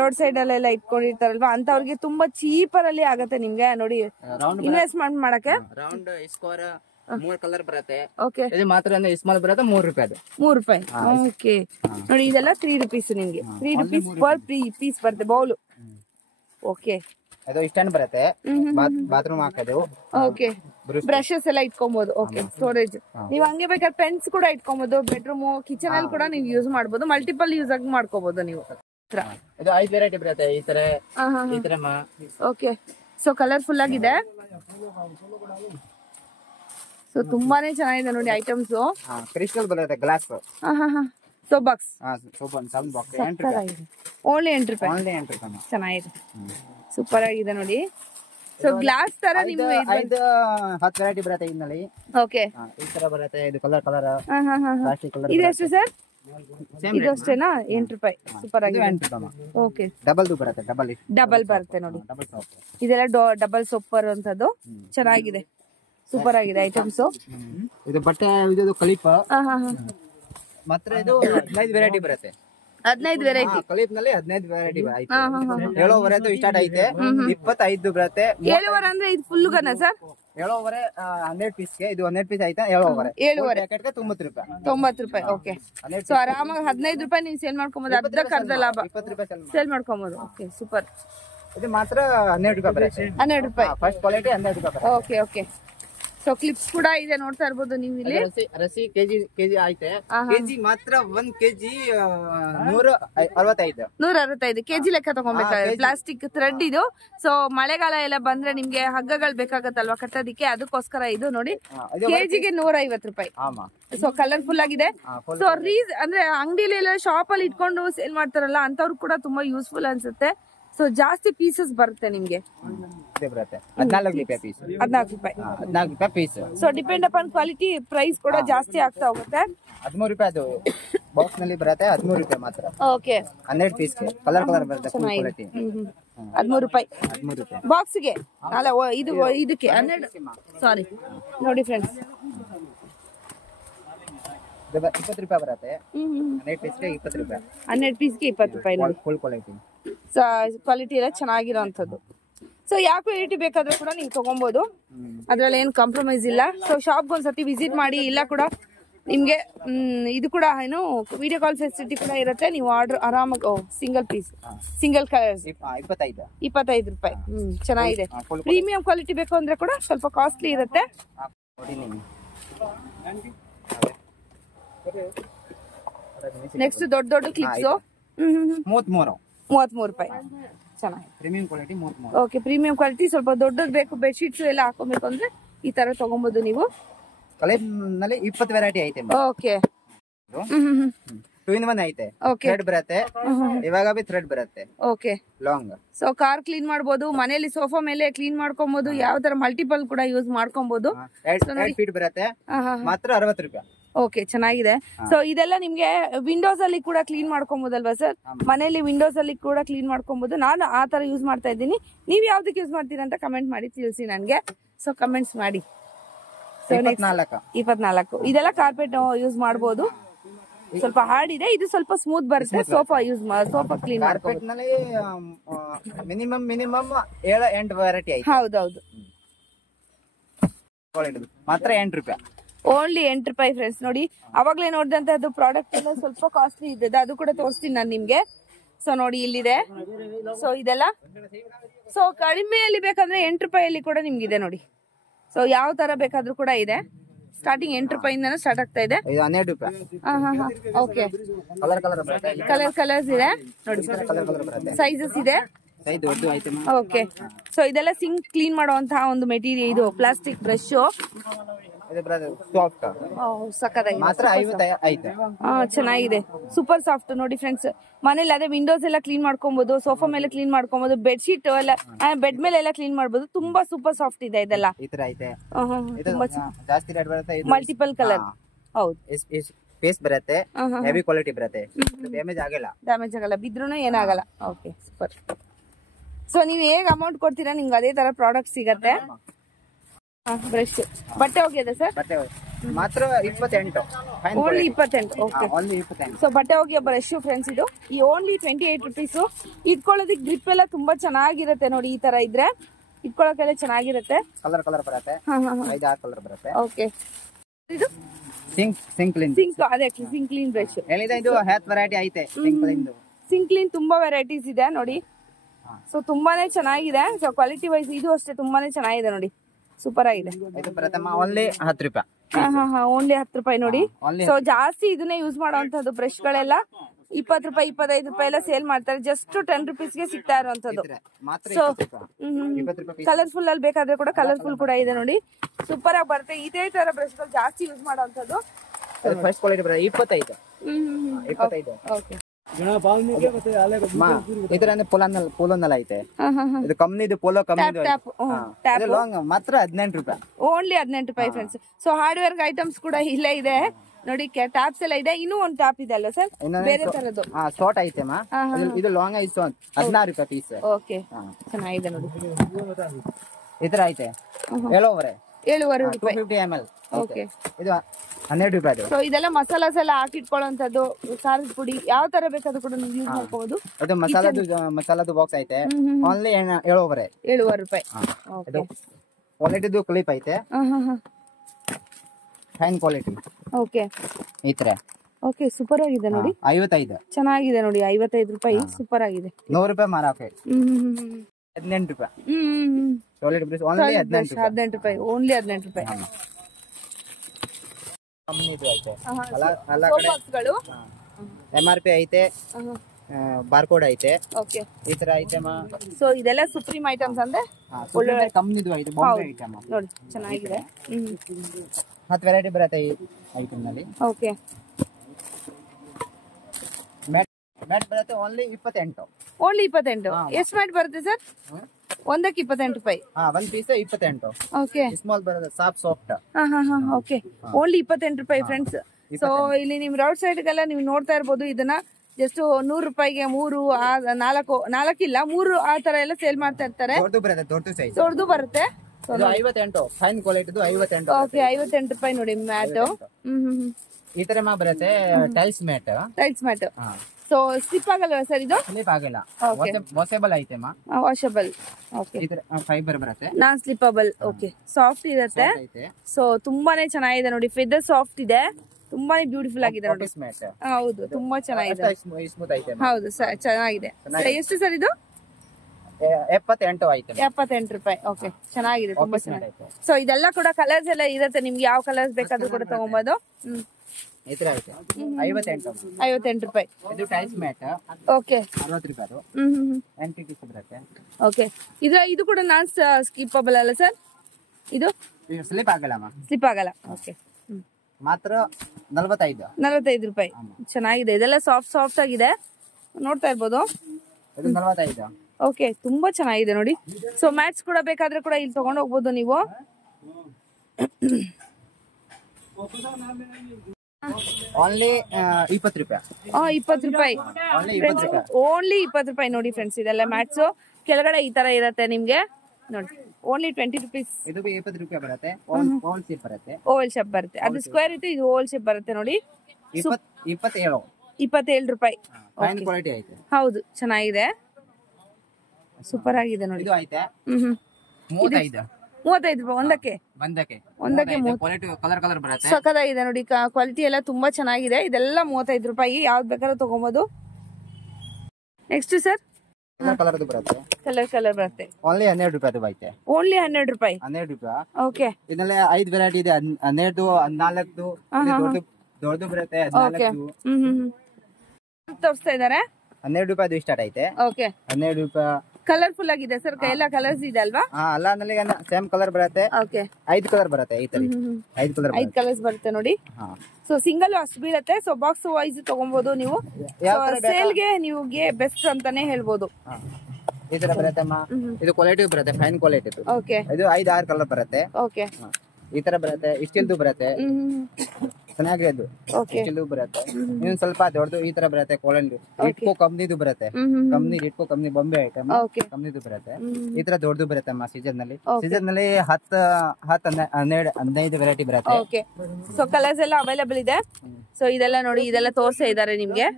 ರೋಡ್ ಸೈಡ್ ಅಲ್ಲೆಲ್ಲ ಇಟ್ಕೊಂಡಿರ್ತಾರಲ್ವಾ, ಅಂತವ್ರಿಗೆ ತುಂಬಾ ಚೀಪರ್ ಅಲ್ಲಿ ಆಗತ್ತೆ ನಿಮ್ಗೆ ನೋಡಿ ಇನ್ವೆಸ್ಟ್ಮೆಂಟ್ ಮಾಡಕ್ಕೆ. ರೌಂಡ್ ಸ್ಕ್ವೇರ್ 3 ಕಲರ್ ಬರುತ್ತೆ. ಓಕೆ, ಇದು ಮಾತ್ರ ಸ್ಮಾಲ್ ಬರುತ್ತೆ 3 ರೂಪಾಯಿ. 3 ರೂಪಾಯಿ. ಓಕೆ, ನೋಡಿ ಇದೆಲ್ಲ 3 ರೂಪೀಸ್ ನಿಮ್ಗೆ. 3 ರೂಪೀಸ್ ಪರ್ ಪೀಸ್ ಬರುತ್ತೆ ಬೌಲ್. ಓಕೆ, ಅದು ಸ್ಟ್ಯಾಂಡ್ ಬರುತ್ತೆ, ಬಾತ್ರೂಮ್ ಹಾಕೋದು. ಓಕೆ, ಬ್ರಷಸ್ ಎಲ್ಲ ಇಟ್ಕೊಬಹುದು. Okay, storage. ನೀವು ಹಂಗೆ ಬೇಕಾದ್ರೆ ಪೆನ್ಸ್ ಕೂಡ ಇಟ್ಕೊಬಹುದು. ಬೆಡ್ರೂಮ್, ಕಿಚನ್ ಅಲ್ಲಿ ಕೂಡ ನೀವು ಯೂಸ್ ಮಾಡಬಹುದು. ಮಲ್ಟಿಪಲ್ ಯೂಸ್ ಆಗಿ ಮಾಡ್ಕೋಬಹುದು ನೀವು. ಇದು 5 ವೆರೈಟಿ ಬರುತ್ತೆ ಈ ತರ. ಓಕೆ, ಸೊ ಕಲರ್ಫುಲ್ ಆಗಿದೆ. ಸೊ ತುಂಬಾನೇ ಚೆನ್ನಾಗಿದೆ ನೋಡಿ ಐಟಮ್ಸ್. ಕ್ರಿಸ್ಟಲ್ ಬರುತ್ತೆ, glass. Soap box. Sound box only 8 ರೂಪಾಯಿ. ಚೆನ್ನಾಗಿದೆ, ಸೂಪರ್ ಆಗಿದೆ ನೋಡಿ. ಸೊ ಗ್ಲಾಸ್ ತರ ನಿಮ್ಗೆ 10 ವೆರೈಟಿ ಬರುತ್ತೆ ಇದರಲ್ಲಿ. ಓಕೆ, ಈ ತರ ಬರುತ್ತೆ. ಇದು ಕಲರ್ ಪ್ಲಾಸ್ಟಿಕ್ ಕಲರ್. ಇದು ಎಷ್ಟು ಸರ್? ಇದು ಅಷ್ಟೇನಾ? 8 ರೂಪಾಯಿ. ಸೂಪರ್ ಆಗಿದೆ. ಓಕೆ, ಡಬಲ್ ಬರುತ್ತೆ. ಡಬಲ್ ಬರುತ್ತೆ ನೋಡಿ. ಇದೆಲ್ಲ ಡಬಲ್ ಸೋಪ್ ಬರುವಂತದ್ದು. ಚೆನ್ನಾಗಿದೆ, ಸೂಪರ್ ಆಗಿದೆ ಐಟಮ್ಸ್. ಇದು ಬಟ್ಟೆ ಇದು ಕ್ಲಿಪ್ ಮಾತ್ರ. ಇದು 15 ವೆರೈಟಿ ಬರುತ್ತೆ. 15 ವೆರೈಟಿ. ಕಲಿಪ್ ನಲ್ಲಿ 15 ವೆರೈಟಿ ಐತೆ. 7.5 ಸ್ಟಾರ್ಟ್ ಐತೆ, 25 ಬರುತ್ತೆ. 7.5 ಅಂದ್ರೆ ಇದು ಫುಲ್ ಗನ ಸರ್? 7.5 100 ಪೀಸ್ಗೆ, ಇದು 100 ಪೀಸ್ ಐತೆ 7.5. 7.5 ಪ್ಯಾಕೆಟ್ಗೆ 90 ರೂಪಾಯಿ. 90 ರೂಪಾಯಿ. ಓಕೆ. ಸೊ ಆರಾಮಾಗಿ 15 ರೂಪಾಯಿ ನೀವು ಸೇಲ್ ಮಾಡ್ಕೊಬಹುದು, ಅರ್ಧಕ್ಕೆ ಅರ್ಧ ಲಾಭ 20 ರೂಪಾಯಿ ಸೇಲ್ ಮಾಡ್ಕೊಬಹುದು. Okay super. ಇದು ಮಾತ್ರ 12 ರೂಪಾಯಿ ಬರುತ್ತೆ. 12 ರೂಪಾಯಿ ಫಸ್ಟ್ ಕ್ವಾಲಿಟಿ 12 ರೂಪಾಯಿ ಬರುತ್ತೆ. Okay okay. ಸೊ ಕ್ಲಿಪ್ಸ್ ಕೂಡ ಇದೆ, ನೋಡ್ತಾ ಇರ್ಬೋದು ನೀವು ಇಲ್ಲಿ. ರಸಿ ಕೆಜಿ ಐತೆ. ಕೆಜಿ ಮಾತ್ರ 1 ಕೆಜಿ 165. 165 ಕೆಜಿ ಲೆಕ್ಕ ತಗೊಬೇಕಾದ್ರೆ. ಪ್ಲಾಸ್ಟಿಕ್ ಥ್ರೆಡ್ ಇದು. ಸೊ ಮಳೆಗಾಲ ಎಲ್ಲ ಬಂದ್ರೆ ನಿಮ್ಗೆ ಹಗ್ಗಗಳು ಬೇಕಾಗತ್ತಲ್ವಾ ಕಟ್ಟೋದಿಕ್ಕೆ, ಅದಕ್ಕೋಸ್ಕರ ಇದು ನೋಡಿ ಕೆಜಿಗೆ 150 ರೂಪಾಯಿ. ಸೊ ಕಲರ್ಫುಲ್ ಆಗಿದೆ. ಸೊ ಅಂದ್ರೆ ಅಂಗಡಿಲಿ ಎಲ್ಲ ಶಾಪ್ ಅಲ್ಲಿ ಇಟ್ಕೊಂಡು ಸೇಲ್ ಮಾಡ್ತಾರಲ್ಲ ಅಂತವ್ರು ಕೂಡ ತುಂಬಾ ಯೂಸ್ಫುಲ್ ಅನ್ಸುತ್ತೆ. ಸೊ ಜಾಸ್ತಿ ಪೀಸಸ್ ಬರುತ್ತೆ ನಿಮ್ಗೆ. 14 ರೂಪಾಯಿ ಪೀಸ್. 14 ರೂಪಾಯಿ. 14 ರೂಪಾಯಿ piece. So depend upon quality price ಕೂಡ ಜಾಸ್ತಿ ಆಗ್ತಾ ಹೋಗುತ್ತೆ. 13 ರೂಪಾಯಿ ಅದು ಬಾಕ್ಸ್ ನಲ್ಲಿ ಬರುತ್ತೆ. 13 ರೂಪಾಯಿ ಮಾತ್ರ. ಓಕೆ. 12 ಪೀಸ್ಗೆ ಕಲರ್ ಬರುತ್ತೆ. ಫುಲ್ ಕ್ವಾಲಿಟಿ 13 ರೂಪಾಯಿ 13 ರೂಪಾಯಿ ಬಾಕ್ಸ್ಗೆ. ಅಲ್ಲ ಇದು ಇದಕ್ಕೆ 12. ಸಾರಿ ನೋಡಿ ಫ್ರೆಂಡ್ಸ್, 20 ರೂಪಾಯಿ ಬರುತ್ತೆ. 12 ಪೀಸ್ಗೆ 20 ರೂಪಾಯಿ. 12 ಪೀಸ್ಗೆ 20 ರೂಪಾಯಿ ನೋಡಿ. Full quality. ಸೊ ಕ್ವಾಲಿಟಿ ಎಲ್ಲ ಚೆನ್ನಾಗಿರೋಂಥದ್ದು. ಸೊ ಯಾವ ಕ್ವಾಲಿಟಿ ಬೇಕಾದ್ರೂ ಕೂಡ ನೀವು ತಗೊಬಹುದು, ಅದ್ರಲ್ಲಿ ಏನು ಕಾಂಪ್ರಮೈಸ್ ಇಲ್ಲ. ಸೊ ಶಾಪ್ಗೆ ಒಂದ್ಸತಿ ವಿಸಿಟ್ ಮಾಡಿ. ಇಲ್ಲ ಕೂಡ ನಿಮ್ಗೆ ಇದು ಕೂಡ ಏನು ವಿಡಿಯೋ ಕಾಲ್ ಫೆಸಿಲಿಟಿ ಕೂಡ ಇರುತ್ತೆ. ನೀವು ಆರ್ಡರ್ ಆರಾಮಾಗಿ ಸಿಂಗಲ್ ಪೀಸ್ ಸಿಂಗಲ್ ಕಲರ್ಸ್ 25 ರೂಪಾಯಿ. ಚೆನ್ನಾಗಿದೆ. ಪ್ರೀಮಿಯಂ ಕ್ವಾಲಿಟಿ ಬೇಕು ಅಂದ್ರೆ ಕೂಡ ಸ್ವಲ್ಪ ಕಾಸ್ಟ್ಲಿ ಇರುತ್ತೆ. ನೆಕ್ಸ್ಟ್ ದೊಡ್ಡ ಕ್ಲಿಪ್ಸ್ 33 ರೂಪಾಯಿ. ಚೆನ್ನಾಗಿದೆ. Premium quality 33. Okay. Premium quality ಸ್ವಲ್ಪ ದೊಡ್ಡದು ಬೇಕು, ಬೆಡ್ಶೀಟ್ಸ್ ಎಲ್ಲ ಹಾಕೋಬೇಕು ಅಂದ್ರೆ ಈ ತರ ತಗೊಬಹುದು ನೀವು. ಕಲರ್ ನಲ್ಲಿ 20 ವೆರೈಟಿ ಐತೆ. ಓಕೆ. 2 in 1 ಐತೆ. ಥ್ರೆಡ್ ಬರುತ್ತೆ, ಇವಾಗ ಬಿ ಥ್ರೆಡ್ ಬರುತ್ತೆ. Okay. Long. So car clean ಮಾಡಬಹುದು, ಮನೆಯಲ್ಲಿ ಸೋಫಾ ಮೇಲೆ ಕ್ಲೀನ್ ಮಾಡ್ಕೊಬಹುದು, ಯಾವ ತರ ಮಲ್ಟಿಪಲ್ ಕೂಡ ಯೂಸ್ ಮಾಡ್ಕೊಬಹುದು. 8 ಫೀಟ್ ಬರುತ್ತೆ, ಮಾತ್ರ 60 ರೂಪಾಯಿ. ಓಕೆ, ಚೆನ್ನಾಗಿದೆ. ಸೊ ಇದೆಲ್ಲ ನಿಮ್ಗೆ ವಿಂಡೋಸ್ ಅಲ್ಲಿ ಕೂಡ ಕ್ಲೀನ್ ಮಾಡ್ಕೊಬಹುದಲ್ವಾ ಸರ್? ಮನೆಯಲ್ಲಿ ವಿಂಡೋಸ್ ಅಲ್ಲಿ ಕೂಡ ಕ್ಲೀನ್ ಮಾಡ್ಕೊಬಹುದು. ನಾನು ಆ ತರ ಯೂಸ್ ಮಾಡ್ತಾ ಇದ್ದೀನಿ. ನೀವ್ ಯಾವ್ದಕ್ಕೆ ಯೂಸ್ ಮಾಡ್ತೀರಾ ಅಂತ ಕಮೆಂಟ್ ಮಾಡಿ ತಿಳಿಸಿ ನನ್ಗೆ. ಸೊ ಕಮೆಂಟ್ಸ್ ಮಾಡಿ. 24 ಇದೆಲ್ಲ ಕಾರ್ಪೆಟ್ ಯೂಸ್ ಮಾಡಬಹುದು. ಸ್ವಲ್ಪ ಹಾರ್ಡ್ ಇದೆ, ಇದು ಸ್ವಲ್ಪ ಸ್ಮೂತ್ ಬರುತ್ತೆ. ಸೋಫಾ ಕ್ಲೀನ್ ಕಾರ್ಪೆಟ್ ನಲ್ಲಿ ಮಿನಿಮಮ್ 7-8 ವೆರೈಟಿ ಐತೆ. ಹೌದೌದು. ಮಾತ್ರ 8 ರೂಪಾಯಿ. ಓನ್ಲಿ 8 ರೂಪಾಯಿ ಫ್ರೆಂಡ್ಸ್. ನೋಡಿ ಅವಾಗ್ಲೇ ನೋಡಿದಂತ ಅದು ಪ್ರಾಡಕ್ಟ್ ಎಲ್ಲ ಸ್ವಲ್ಪ ಕಾಸ್ಟ್ಲಿ ಇದೆ, ಅದು ಕೂಡ ತೋರಿಸ್ತೀನಿ ನಾನು ನಿಮ್ಗೆ. ಸೊ ನೋಡಿ ಇಲ್ಲಿದೆ. ಸೊ ಇದೆಲ್ಲ ಸೊ ಕಡಿಮೆಯಲ್ಲಿ ಬೇಕಂದ್ರೆ 8 ರೂಪಾಯಿಯಲ್ಲಿ ಕೂಡ ನಿಮ್ಗಿದೆ ನೋಡಿ. ಸೊ ಯಾವ ತರ ಬೇಕಾದ್ರೂ ಕೂಡ ಇದೆ. ಸ್ಟಾರ್ಟಿಂಗ್ 8 ರೂಪಾಯಿಂದ ಸ್ಟಾರ್ಟ್ ಆಗ್ತಾ ಇದೆ. 12 ರೂಪಾಯಿ. ಓಕೆ. ಕಲರ್ಸ್ ಇದೆ ನೋಡಿ, ಸೈಜಸ್ ಇದೆ. ಓಕೆ. ಸೊ ಇದೆಲ್ಲ ಸಿಂಕ್ ಕ್ಲೀನ್ ಮಾಡುವಂತಹ ಒಂದು ಮೆಟೀರಿಯಲ್. ಇದು ಪ್ಲಾಸ್ಟಿಕ್ ಬ್ರಷ್. ಚೆನ್ನಾಗಿದೆ, ಸೂಪರ್ ಸಾಫ್ಟ್ ನೋಡಿ ಫ್ರೆಂಡ್ಸ್. ಮನೇಲಿ ಅದೇ ವಿಂಡೋಸ್ ಎಲ್ಲ ಕ್ಲೀನ್ ಮಾಡ್ಕೊಬಹುದು, ಸೋಫಾ ಮೇಲೆ ಕ್ಲೀನ್ ಮಾಡ್ಕೊಬಹುದು, ಬೆಡ್ ಶೀಟ್ ಎಲ್ಲ ಬೆಡ್ ಮೇಲೆ ಎಲ್ಲ ಕ್ಲೀನ್ ಮಾಡಬಹುದು. ತುಂಬಾ ಸೂಪರ್ ಸಾಫ್ಟ್ ಇದೆ ಇದೆಲ್ಲ. Multiple colour. ಹೌದು. ಪೇಸ್ ಬರುತ್ತೆ, ಹೆವಿ ಕ್ವಾಲಿಟಿ ಬರುತ್ತೆ, ಡ್ಯಾಮೇಜ್ ಆಗಲ್ಲ, ಬಿದ್ರೂ ಏನಾಗಲ್ಲ. Okay, super. ಸೊ ನೀವು ಹೇಗೆ ಅಮೌಂಟ್ ಕೊಡ್ತೀರಾ ನಿಮ್ಗೆ ಅದೇ ತರ ಪ್ರಾಡಕ್ಟ್ ಸಿಗತ್ತೆ. ಬ್ರಷ್ ಬಟ್ಟೆ ಹೋಗಿದೆ ಸರ್? ಮಾತ್ರ 28. ಓನ್ಲಿ 28. ಓಕೆ. ಸೊ ಬಟ್ಟೆ ಹೋಗಿಯೋ ಬ್ರಷ್ ಫ್ರೆಂಡ್ಸ್, ಇದು ಓನ್ಲಿ 28 ರುಪೀಸ್. ಇಟ್ಕೊಳ್ಳೋದಕ್ಕೆ ಗ್ರಿಪ್ ಎಲ್ಲ ತುಂಬಾ ಚೆನ್ನಾಗಿರುತ್ತೆ ನೋಡಿ. ಈ ತರ ಇದ್ರೆ ಇಟ್ಕೊಳ್ಳೋಕೆಲ್ಲ ಚೆನ್ನಾಗಿರುತ್ತೆ. ಕಲರ್ ಬರುತ್ತೆ, 5-6 ಕಲರ್ ಬರುತ್ತೆ. ಓಕೆ. ಇದು ಸಿಂಕ್ ಅದೇ ಸಿಂಕ್ ಕ್ಲೀನ್ ಬ್ರಷ್. ಇದು 10 ವೆರೈಟಿ ಐತೆ. ಸಿಂಕ್ ಕ್ಲೀನ್ ತುಂಬಾ ವೆರೈಟೀಸ್ ಇದೆ ನೋಡಿ. ಸೊ ತುಂಬಾನೇ ಚೆನ್ನಾಗಿದೆ. ಸೊ ಕ್ವಾಲಿಟಿ ವೈಸ್ ಇದು ಅಷ್ಟೇ ತುಂಬಾನೇ ಚೆನ್ನಾಗಿದೆ ನೋಡಿ, ಸೂಪರ್ ಆಗಿದೆ. ಓನ್ಲಿ 10 ರೂಪಾಯಿ. ಓನ್ಲಿ 10 ರೂಪಾಯಿ ನೋಡಿ. ಸೊ ಜಾಸ್ತಿ ಇದನ್ನೇ ಯೂಸ್ ಮಾಡುವಂತದ್ದು ಬ್ರಷ್ ಗಳೆಲ್ಲ 20 ರೂಪಾಯಿ 25 ರೂಪಾಯಿ ಎಲ್ಲ ಸೇಲ್ ಮಾಡ್ತಾರೆ. ಜಸ್ಟ್ 10 ರುಪೀಸ್ಗೆ ಸಿಗ್ತಾ ಇರುವಂತದ್ದು. ಸೊ ಕಲರ್ಫುಲ್ ಅಲ್ಲಿ ಬೇಕಾದ್ರೆ ಕೂಡ ಕಲರ್ಫುಲ್ ಕೂಡ ಇದೆ ನೋಡಿ, ಸೂಪರ್ ಆಗಿ ಬರುತ್ತೆ. ಇದೇ ತರ ಬ್ರಷ್ ಗಳು ಜಾಸ್ತಿ ಯೂಸ್ ಮಾಡುವಂತದ್ದು. ಫಸ್ಟ್ ಕ್ವಾಲಿಟಿ ಬರುತ್ತೆ 25. ಓಕೆ. ಇದರ ಪೋಲೋನಲ್ಲ ಐತೆ. ಇದು ಕಂಪ್ನಿದು ಪೋಲೋ ಕಂಪ್ನಿ. ಲಾಂಗ್ ಮಾತ್ರ 18 ರೂಪಾಯಿ. ಓನ್ಲಿ 18 ರೂಪಾಯಿ ಫ್ರೆಂಡ್ಸ್. ಸೊ ಹಾರ್ಡ್ವೇರ್ ಐಟಮ್ಸ್ ಕೂಡ ಇಲ್ಲೇ ಇದೆ ನೋಡಿ. ಟ್ಯಾಪ್ಸ್ ಎಲ್ಲ ಇದೆ. ಇನ್ನೂ ಒಂದು ಟ್ಯಾಪ್ ಇದೆ ಅಲ್ಲ ಸರ್, ಬೇರೆ ತರದ್ದು ಶಾರ್ಟ್ ಐತೆ. ಇದು ಲಾಂಗ್ ಐತೆ, 16 ರೂಪಾಯಿ ಪೀಸ್. ಓಕೆ, ಚೆನ್ನಾಗಿದೆ ನೋಡಿ. ಈ ತರ ಐತೆ 7.5 ರೂಪಾಯಿ. 250 ml. ಓಕೆ. ಇದು 12 ರೂಪಾಯಿ ಅದು. ಸೊ ಇದೆಲ್ಲ ಮಸಾಲಾಸ್ ಎಲ್ಲ ಹಾಕಿಟ್ಕೊಳ್ಳೋಂಥದ್ದು, ಖಾರದ ಪುಡಿ ಯಾವ ತರ ಬೇಕಾದ್ರೂ ಕೂಡ ನೀವು ಯೂಸ್ ಮಾಡ್ಕೋಬಹುದು. ಅದು ಮಸಾಲಾದು ಬಾಕ್ಸ್ ಐತೆ, ಓನ್ಲಿ 7.5. 7 ರೂಪಾಯಿ. ಇದು ಕ್ವಾಲಿಟಿದು ಕ್ಲಿಪ್ ಐತೆ, ಫೈನ್ ಕ್ವಾಲಿಟಿ. ಓಕೆ ಈ ತರ. ಓಕೆ, ಸೂಪರ್ ಆಗಿದೆ ನೋಡಿ. 55 ಚೆನ್ನಾಗಿದೆ ನೋಡಿ, 55 ರೂಪಾಯಿ. ಸೂಪರ್ ಆಗಿದೆ. 100 ರೂಪಾಯಿ ಮಾರಾಕೆ. 18 ರೂಪಾಯಿ. ಸಾಲಿಡ್ ಬ್ರಷ್ ಓನ್ಲಿ 18 ರೂಪಾಯಿ. ಓನ್ಲಿ 18 ರೂಪಾಯಿ. ಕಮ್ಮಿ ಇದು ಐತೆ. ಬಾಕ್ಸ್ಗಳು MRP ಐತೆ, ಬಾರ್ಕೋಡ್ ಐತೆ. ಓಕೆ, ಈ ತರ ಐತೆ ಮಾ. ಸೊ ಇದೆಲ್ಲ ಸುಪ್ರೀಂ ಐಟಮ್ಸ್ ಅಂದ್ರೆ ಒಳ್ಳೆ ಕಮ್ಮಿದು ಐತೆ, ಬಾಂಬೆ ಐಟಮ್ ನೋಡಿ, ಚೆನ್ನಾಗಿದೆ. 10 ವೆರೈಟಿ ಬರುತ್ತೆ ಈ ಐಟಮ್ ನಲ್ಲಿ. ಓಕೆ, ಮ್ಯಾಟ್ ಬರುತ್ತೆ ಓನ್ಲಿ 28. ಓನ್ಲಿ 28. ಎಷ್ಟು ಮ್ಯಾಟ್ ಬರುತ್ತೆ ಸರ್? ಒಂದಕ್ಕೆ 28 ರೂಪಾಯಿ. ಒಂದ್ ಪೀಸ್ 28. ಓಕೆ, ಸ್ಮಾಲ್ ಬರುತ್ತೆ, ಸಾಫ್ಟ್. ಓಕೆ, ಓನ್ಲಿ 28 ರೂಪಾಯಿ ಫ್ರೆಂಡ್ಸ್. ಸೊ ಇಲ್ಲಿ ನಿಮ್ ರೋಡ್ ಸೈಡ್ ಗೆಲ್ಲ ನೀವು ನೋಡ್ತಾ ಇರ್ಬೋದು. ಇದನ್ನ ಜಸ್ಟ್ 100 ರೂಪಾಯಿಗೆ 3, 4 ಇಲ್ಲ 3 ಆ ತರ ಎಲ್ಲ ಸೇಲ್ ಮಾಡ್ತಾ ಇರ್ತಾರೆ. ದೊಡ್ಡದು ಬರುತ್ತೆ, ದೊಡ್ಡ ಸೈಜ್ ದೊಡ್ಡದು ಬರುತ್ತೆ. 58 ಫೈನ್ ಕ್ವಾಲಿಟಿದು 58. ಓಕೆ, 58 ರೂಪಾಯಿ ನೋಡಿ ಮ್ಯಾಟ್. ಈ ತರ ಬರುತ್ತೆ tiles mat. Tiles mat. So slip ಆಗಲ್ವಾ ಸರ್ ಇದು? ಸ್ಲಿಪ್ ಆಗಲ್ಲ, ವಾಷಬಲ್ ಐತೆ ಮಾ. ವಾಷಬಲ್. ಓಕೆ, ಈ ತರ ಫೈಬರ್ ಬರುತ್ತೆ, ನಾನ್ ಸ್ಲಿಪ್ಪಬಲ್. ಓಕೆ, ಸಾಫ್ಟ್ ಇರುತ್ತೆ. ಸೊ ತುಂಬಾನೇ ಚೆನ್ನಾಗಿದೆ ನೋಡಿ, ಫೆದರ್ ಸಾಫ್ಟ್ ಇದೆ, ತುಂಬಾನೇ ಬ್ಯೂಟಿಫುಲ್ ಆಗಿದೆ ನೋಡಿ. ಹೌದು, ತುಂಬಾ ಚೆನ್ನಾಗಿದೆ. ಸ್ಮೂತ್ ಐತೆ. ಹೌದು ಸರ್, ಚೆನ್ನಾಗಿದೆ. ಎಷ್ಟು ಸರ್ ಇದು? 78 ಐತೆ. 78 ರೂಪಾಯಿ. ಓಕೆ, ಚೆನ್ನಾಗಿದೆ, ತುಂಬಾ ಚೆನ್ನಾಗಿದೆ. ಸೊ ಇದೆಲ್ಲ ಕೂಡ ಕಲರ್ಸ್ ಎಲ್ಲ ಇರುತ್ತೆ, ನಿಮ್ಗೆ ಯಾವ ಕಲರ್ಸ್ ಬೇಕಾದ್ರೂ ಕೂಡ ತಗೊಬೋದು. ಈ ತರ ಐತೆ 58 ರೂಪಾಯಿ. ಇದು ಟೈಲ್ಸ್ ಮ್ಯಾಟ್. ಓಕೆ, 60 ರೂಪಾಯಿ ಅದು. NTT ಬರುತ್ತೆ. ಓಕೆ, ಇದು ಕೂಡ ನಾನ್ ಸ್ಕಿಪ್ಪಬಲ್ ಅಲ್ಲ ಸರ್? ಇದು ಸ್ಲಿಪ್ ಆಗಲ್ಲ ಮಾ. ಸ್ಲಿಪ್ ಆಗಲ್ಲ. ಓಕೆ, ಮಾತ್ರ 45 ರೂಪಾಯಿ. ಚೆನ್ನಾಗಿದೆ, ಇದೆಲ್ಲ ಸಾಫ್ಟ್ ಆಗಿದೆ, ನೋಡ್ತಾ ಇರ್ಬೋದು. ಇದು 45. ಓಕೆ, ತುಂಬಾ ಚೆನ್ನಾಗಿದೆ ನೋಡಿ. ಸೊ ಮ್ಯಾಟ್ಸ್ ಕೂಡ ಬೇಕಾದ್ರೆ ಕೂಡ ಇಲ್ಲಿ ತಗೊಂಡು ಹೋಗ್ಬೋದು ನೀವು. ಓನ್ಲಿ 20 ರೂಪಾಯಿ. 20 ರೂಪಾಯಿ. ಓನ್ಲಿ 20 ರೂಪಾಯಿ ನೋಡಿ ಫ್ರೆಂಡ್ಸ್. ಇದೆಲ್ಲ ಮ್ಯಾಟ್ಸ್ ಕೆಳಗಡೆ ಈ ತರ ಇರತ್ತೆ ನಿಮ್ಗೆ ನೋಡಿ. Only 20 rupees. ಇದು 20 ರೂಪಾಯಿ ಬರುತ್ತೆ. ಓವಲ್ ಶೇಪ್ ಬರುತ್ತೆ. ಓವಲ್ ಶೇಪ್ ಬರುತ್ತೆ. ಅದು ಸ್ಕ್ವೇರ್ ಇತ್ತು, ಇದು ಓವಲ್ ಶೇಪ್ ಬರುತ್ತೆ ನೋಡಿ. 27 ರೂಪಾಯಿ. ಫೈನ್ ಕ್ವಾಲಿಟಿ ಐತೆ. ಹೌದು, ಚೆನ್ನಾಗಿದೆ, ಸೂಪರ್ ಆಗಿದೆ ನೋಡಿ. ಇದು ಐತೆ 35 ರೂಪಾಯಿ ಒಂದಕ್ಕೆ ಕ್ವಾಲಿಟಿ ಕಲರ್ ಬರುತ್ತೆ. ಸಖತ್ತಾಗಿದೆ ನೋಡಿ, ಕ್ವಾಲಿಟಿ ಎಲ್ಲ ತುಂಬಾ ಚೆನ್ನಾಗಿದೆ. ಇದೆಲ್ಲ 35 ರೂಪಾಯಿ, ಯಾವ್ದು ಬೇಕಾದ್ರೂ ತಗೋಬಹುದು. ನೆಕ್ಸ್ಟ್ ಸರ್, ಕಲರ್ ಬರುತ್ತೆ. ಕಲರ್ ಬರುತ್ತೆ. ಓನ್ಲಿ 12 ರೂಪಾಯಿ ಐತೆ. ಓನ್ಲಿ 12 ರೂಪಾಯಿ. 12 ರೂಪಾಯಿ. ಓಕೆ, ಇದರಲ್ಲಿ 5 ವೆರೈಟಿ ಇದೆ. 12, 14 ದೊಡ್ಡದು ಬರುತ್ತೆ. 14 ತೋರಿಸ್ತಾ ಇದಾರೆ. 12 ರೂಪಾಯಿ ಸ್ಟಾರ್ಟ್ ಐತೆ. ಓಕೆ, 12 ರೂಪಾಯಿ. ಕಲರ್ಫುಲ್ ಆಗಿದೆ ಸರ್, ಎಲ್ಲ ಕಲರ್ಸ್ ಇದೆ ಅಲ್ವಾ? ಅಲ್ಲ, ಸೇಮ್ ಕಲರ್ ಬರುತ್ತೆ. ಓಕೆ, 5 ಕಲರ್ ಬರುತ್ತೆ. ಈ ತರ 5 ಕಲರ್ಸ್ ಬರುತ್ತೆ ನೋಡಿ. ಸೊ ಸಿಂಗಲ್ ಅಷ್ಟು ಬೀಳತ್ತೆ. ಸೊ ಬಾಕ್ಸ್ ವೈಸ್ ತಗೊಬಹುದು ನೀವು. ಸೇಲ್ಗೆ ನೀವುಗೆ ಬೆಸ್ಟ್ ಅಂತಾನೆ ಹೇಳ್ಬೋದು. ಈ ತರ ಬರುತ್ತೆ ಅಮ್ಮ. ಇದು ಕ್ವಾಲಿಟಿ ಬರುತ್ತೆ, ಫೈನ್ ಕ್ವಾಲಿಟಿ. ಓಕೆ, ಇದು 5-6 ಕಲರ್ ಬರುತ್ತೆ. ಓಕೆ, ಈ ತರ ಬರುತ್ತೆ. ಸ್ಟೀಲ್ದು ಬರುತ್ತೆ, ಚೆನ್ನಾಗಿದೆ. ಸ್ಟೀಲ್ದು ಬರುತ್ತೆ. ಇನ್ನೊಂದ್ ಸ್ವಲ್ಪ ದೊಡ್ಡದು ಈ ತರ ಬರುತ್ತೆ. ಕ್ವಾಲಿಟಿ ಇಟ್ಕೋ ಕಂಪ್ನಿದು ಬರುತ್ತೆ. ಕಂಪ್ನಿ ಬಾಂಬೆ ಐಟಮ್ ಕಂಪ್ನಿದು ಬರುತ್ತೆ. ಈ ತರ ದೊಡ್ಡದು ಬರುತ್ತೆ ಅಮ್ಮ. ಸೀಸನ್ ನಲ್ಲಿ 10, 12, 15 ವೆರೈಟಿ ಬರುತ್ತೆ. ಓಕೆ, ಸೊ ಕಲರ್ಸ್ ಎಲ್ಲ ಅವೈಲೇಬಲ್ ಇದೆ. ಸೊ ಇದೆಲ್ಲ ನೋಡಿ, ಇದೆಲ್ಲ ತೋರಿಸ್ತಾ ಇದಾರೆ ನಿಮ್ಗೆ.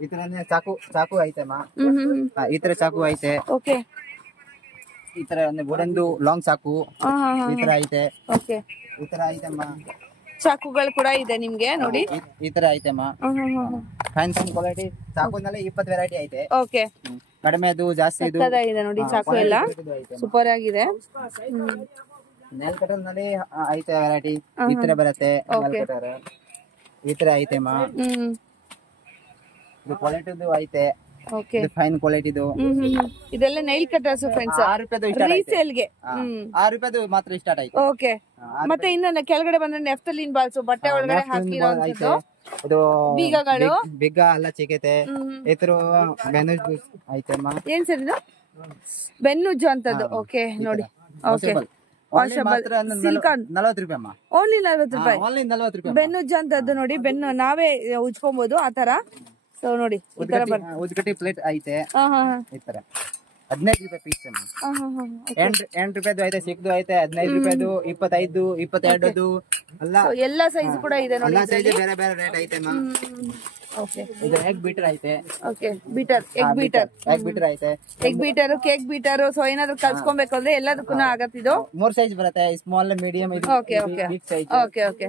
ಈ ತರ ಚಾಕು ಐತಮ್ಮ. ಈ ತರ ಚಾಕು ಐತೆ. ಓಕೆ, ಈ ತರ ವುಡನ್ದು ಲಾಂಗ್ ಚಾಕು ಈ ತರ ಐತೆ. ಓಕೆ, ಈ ತರ ಐತಮ್ಮ. ಚಾಕುಗಳು ಕೂಡ ಇದೆ ನಿಮ್ಗೆ ನೋಡಿ. ಈ ತರ ಐತಮ್ಮ. ಫೈನ್ ಕ್ವಾಲಿಟಿ ಚಾಕುನಲ್ಲಿ 20 ವೆರೈಟಿ ಐತೆ. ಓಕೆ, ಕಡಿಮೆದು ಜಾಸ್ತಿ ಇದೆ ನೋಡಿ. ಚಾಕು ಎಲ್ಲ ಸೂಪರ್ ಆಗಿದೆ. ನೆಲ್ ಕಟರ್ ನಲ್ಲಿ ಐತೆ ವೆರೈಟಿ. ಈ ತರ ಬರುತ್ತೆ ನೆಲ್ ಕಟರ್. ಈ ತರ ಐತೆಮ್ಮ. ಇದು ಕ್ವಾಲಿಟಿದು ಐತೆ. ಓಕೆ, ಫೈನ್ ಕ್ವಾಲಿಟಿದು. ಇದೆಲ್ಲ ನೈಲ್ ಕಟರ್ಸ್ ಫ್ರೆಂಡ್ಸ್. 6 ರೂಪಾಯಿದು ರೀಸೇಲ್ಗೆ 6 ರೂಪಾಯಿದು ಮಾತ್ರ ಸ್ಟಾರ್ಟ್ ಐತೆ. ಓಕೆ, ಮತ್ತೆ ಇನ್ನ ಕೆಳಗಡೆ ಬಂದ್ರೆ ನೆಫ್ತಲಿನ್ ಬಾಲ್ಸ್ ಬಟ್ಟೆ ಒಳಗಡೆ ಹಾಕಿರೋದು. ಇದು ಬೀಗಗಳು, ಬಿಗ್ಗ ಎಲ್ಲ ಚಿಕ್ಕತೆ. ಇತರ ಬೆನ್ನುಜ್ಜು ಐತೆಮ್ಮ. ಏನ್ ಸರ್ ಇದು? ಬೆನ್ನುಜ್ಜು ಅಂತದ್ದು. ಓಕೆ ನೋಡಿ. ಓಕೆ, ವಾಷಬಲ್ ಸಿಲ್ಕಾನ್ 40 ರೂಪಾಯಿ ಅಮ್ಮ. ಓನ್ಲಿ 40 ರೂಪಾಯಿ. ಓನ್ಲಿ 40 ರೂಪಾಯಿ. ಬೆನ್ನುಜ್ಜು ಅಂತದ್ದು ನೋಡಿ. ಬೆನ್ನು ನಾವೇ ಉಜ್ಕೊಬಹುದು ಆ ತರ. ಸೊ ನೋಡಿ, ಈ ತರ ಉದ್ಗಟ್ಟಿ ಪ್ಲೇಟ್ ಐತೆ. ಈ ತರ 15 ರೂಪಾಯಿ ಪೀಸ್. 8 ರೂಪಾಯಿದು ಐತೆ, ಸಿಕ್ದು ಐತೆ, 15 ರೂಪಾಯಿದು, 25, 22 ಎಲ್ಲ ಸೈಜ್ ಕೂಡ ಇದೆ ನೋಡಿ. ಎಲ್ಲ ಸೈಜ್ ಬೇರೆ ಬೇರೆ ರೇಟ್ ಐತೆ ಮಾ. ಓಕೆ, ಇದು ಎಗ್ ಬೀಟರ್ ಐತೆ. Okay, beater, egg beater, egg beater ಐತೆ, egg beater, cake beater. So ಏನಾದ್ರು ಕಲ್ಸ್ಕೊಬೇಕು ಅಂದ್ರೆ ಎಲ್ಲದಕ್ಕೂ ಆಗತ್ತಿದು. 3 ಸೈಜ್ ಬರುತ್ತೆ, small, medium, okay, okay, big size. Okay, okay.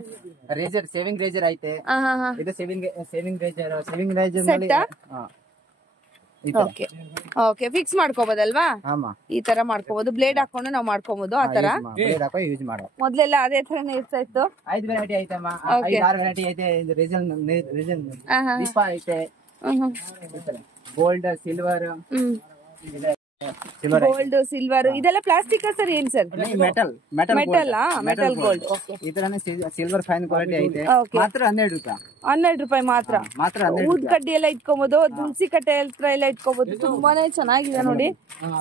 Razor, shaving razor ಐತೆ. ಇದು shaving razor set. Okay, okay, fix ಮಾಡ್ಕೋಬಹುದಲ್ವಾ? ಈ ತರ ಮಾಡ್ಕೋಬಹುದು, ಬ್ಲೇಡ್ ಹಾಕೊಂಡು ನಾವು ಮಾಡ್ಕೋಬಹುದು. ಆ ತರ ಯೂಸ್ ಮಾಡೋ. ಮೊದ್ಲೆಲ್ಲ ಅದೇ ತರನೇ ಇರ್ತಾ ಇತ್ತು. 5 ವೆರೈಟಿ ಐತಮ್ಮ, 5-6 ವೆರೈಟಿ ಐತೆ. ಇದು ರೀಸನ್ ದೀಪ ಐತೆ, ಗೋಲ್ಡ್, ಸಿಲ್ವರ್, ಗೋಲ್ಡ್, ಸಿಲ್ವರ್. ಇದೆಲ್ಲ ಪ್ಲಾಸ್ಟಿಕ್ ಸರ್? ಏನ್ sir? Metal. Metal gold. Okay, ಈ ತರನೇ ಸಿಲ್ವರ್ ಫೈನ್ ಕ್ವಾಲಿಟಿ ಐತೆ. ಮಾತ್ರ 12 ರೂಪಾಯಿ. 12 ರೂಪಾಯಿ ಮಾತ್ರ. ಮಾತ್ರ ಊದ್ ಕಡ್ಡಿ ಎಲ್ಲ ಇಟ್ಕೋಬಹುದು, ತುಳಸಿ ಕಟ್ಟೆ ಹತ್ರ ಎಲ್ಲ ಇಟ್ಕೋಬಹುದು. ತುಂಬಾನೇ ಚೆನ್ನಾಗಿದೆ ನೋಡಿ.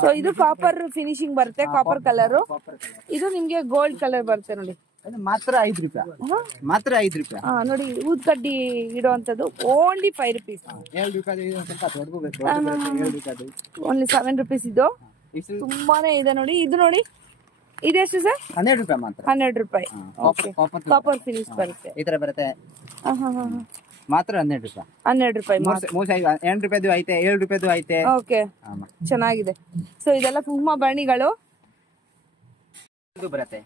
ಸೊ ಇದು ಕಾಪರ್ ಫಿನಿಶಿಂಗ್ ಬರುತ್ತೆ, ಕಾಪರ್ ಕಲರ್. ಇದು ನಿಮ್ಗೆ ಗೋಲ್ಡ್ ಕಲರ್ ಬರುತ್ತೆ ನೋಡಿ. ಮಾತ್ರ 5 ರೂಪಾಯಿ. ಮಾತ್ರ 5 ರೂಪಾಯಿ ನೋಡಿ. ಊದ್ ಕಡ್ಡಿ ಇಡುವಂತದ್ದು ಓನ್ಲಿ 5 ರೂಪೀಸ್. 7 ರೂಪಾಯಿ. Only 7 rupees. ಇದು ತುಂಬಾನೇ ಇದೆ ನೋಡಿ. ಇದು ನೋಡಿ, ಇದೆಷ್ಟು ಸರ್? 12 ರೂಪಾಯಿ ಮಾತ್ರ. 12 ರೂಪಾಯಿ. ಕಾಪರ್ ಫಿನಿಶ್ ಬರುತ್ತೆ. ಈ ತರ ಬರುತ್ತೆ. ಮಾತ್ರ 12 ರೂಪಾಯಿ. 12 ರೂಪಾಯಿ. 8 ರೂಪಾಯಿದು ಐತೆ, 7 ರೂಪಾಯಿದು ಐತೆ. ಓಕೆ, ಚೆನ್ನಾಗಿದೆ. ಸೊ ಇದೆಲ್ಲ ಕುಂಕುಮ ಬರಣಿಗಳು ಬರುತ್ತೆ.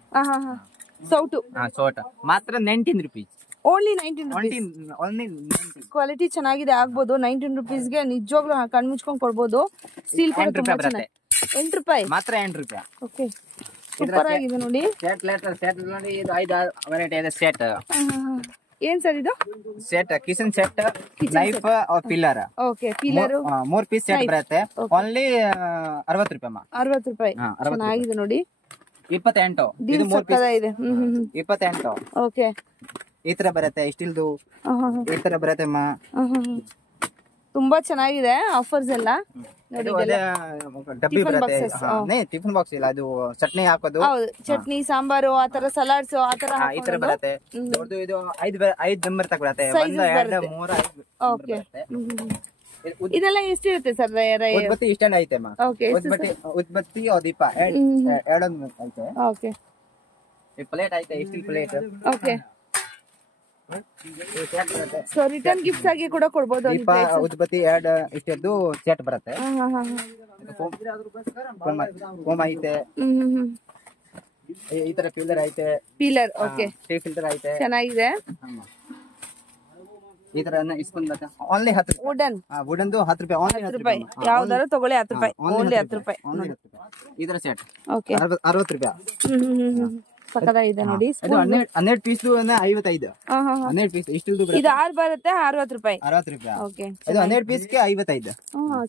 ಸೌಟು ಸೋಟ ಮಾತ್ರ 19 ರೂಪೀಸ್. Only 19 rupees. ಕ್ವಾಲಿಟಿ ಚೆನ್ನಾಗಿದೆ, ಆಗ್ಬೋದು. 19 ರೂಪೀಸ್ಗೆ ನಿಜವಾಗ್ಲೂ ಕಣ್ಮುಚ್ಕೊಂಡ್ ಕೊಡ್ಬೋದು. ಸ್ಟೀಲ್ ಕೂಡ ತುಂಬಾ ಚೆನ್ನಾಗಿದೆ. 8 ರೂಪಾಯಿ ಮಾತ್ರ. 8 ರೂಪಾಯಿ. ಓಕೆ, ಸೂಪರ್ ಆಗಿದೆ ನೋಡಿ. ಸೆಟ್ ನೋಡಿ. ಇದು 5 ವೆರೈಟಿ ಇದೆ ಸೆಟ್. ಏನ್ ಸರ್ ಇದು? Set, kitchen set, knife peeler. Okay, peeler 3 piece set ಬರುತ್ತೆ. ಓನ್ಲಿ 60 ರೂಪಾಯಿ. 60 ರೂಪಾಯಿ. ಚೆನ್ನಾಗಿದೆ ನೋಡಿ. 28. ಇದು 3 ಪೀಸ್ ಇದೆ. 28. ಓಕೆ, ಈ ತರ ಬರುತ್ತೆ. ಸ್ಟೀಲ್ದು ಈ ತರ ಬರುತ್ತೆ ಅಮ್ಮ. ತುಂಬಾ ಚೆನ್ನಾಗಿದೆ. ಆಫರ್ಸ್ ಎಲ್ಲ ನೋಡಿ. ಡಬ್ಬಿ ಬರುತ್ತೆ. ಟಿಫಿನ್ ಬಾಕ್ಸ್ ಇಲ್ಲ, ಅದು ಚಟ್ನಿ ಹಾಕೋದು. ಹೌದು, ಚಟ್ನಿ, ಸಾಂಬಾರು, ಆತರ ಸಲಾಡ್ಸ್, ಆತರ ಈ ತರ ಬರುತ್ತೆ. ಇದು 5 ನಂಬರ್ ತಕ ಬರುತ್ತೆ. 1 2 3 5. ಓಕೆ, ಇದೆಲ್ಲ ಎಷ್ಟಿರುತ್ತೆ ಸರ್? ಉದ್ಬತ್ತಿ ಇಷ್ಟೆಲ್ಲ ಐತೆ ಅಮ್ಮ. ಉದ್ಬತ್ತಿ ದೀಪ ಎರಡೊಂದು ಐತೆ. ಓಕೆ, ಪ್ಲೇಟ್ ಐತೆ, steel plate. Okay. So return gifts ಆಗಿ ಕೂಡ ಕೊಡಬಹುದು. ದೀಪ, ಉದ್ಬತ್ತಿ ಎರಡು ಇಷ್ಟದ್ದು ಸೆಟ್ ಬರುತ್ತೆ. ಹೋಮ ಐತೆ. ಈ ತರ ಪಿಲ್ಲರ್ ಐತೆ. ಪಿಲ್ಲರ್, ಓಕೆ, ಟೀ ಫಿಲ್ಟರ್ ಐತೆ. ಚೆನ್ನಾಗಿದೆ. ಈ ತರ ಇಸ್ಕೊಂಡ್ ಓನ್ಲಿ 10 ರೂಪಾಯಿ. ವುಡನ್ 10 ರೂಪಾಯಿ. ಓನ್ಲಿ 10 ರೂಪಾಯಿ. ಯಾವ್ದಾರು ತಗೊಳ್ಳಿ, 10 ರೂಪಾಯಿ. ಓನ್ಲಿ 10 ರೂಪಾಯಿ. ಈ ತರ ಸೆಟ್. ಓಕೆ, 60 ರೂಪಾಯಿ. ಸಕ್ಕದಾಗಿದೆ ನೋಡಿ. 12 ಪೀಸ್ 55. 12 ಪೀಸ್ ಇಷ್ಟು ಇದು 6 ಬರುತ್ತೆ, 60 ರೂಪಾಯಿ. 60 ರೂಪಾಯಿ. ಓಕೆ, ಇದು 12 ಪೀಸ್ಗೆ 55.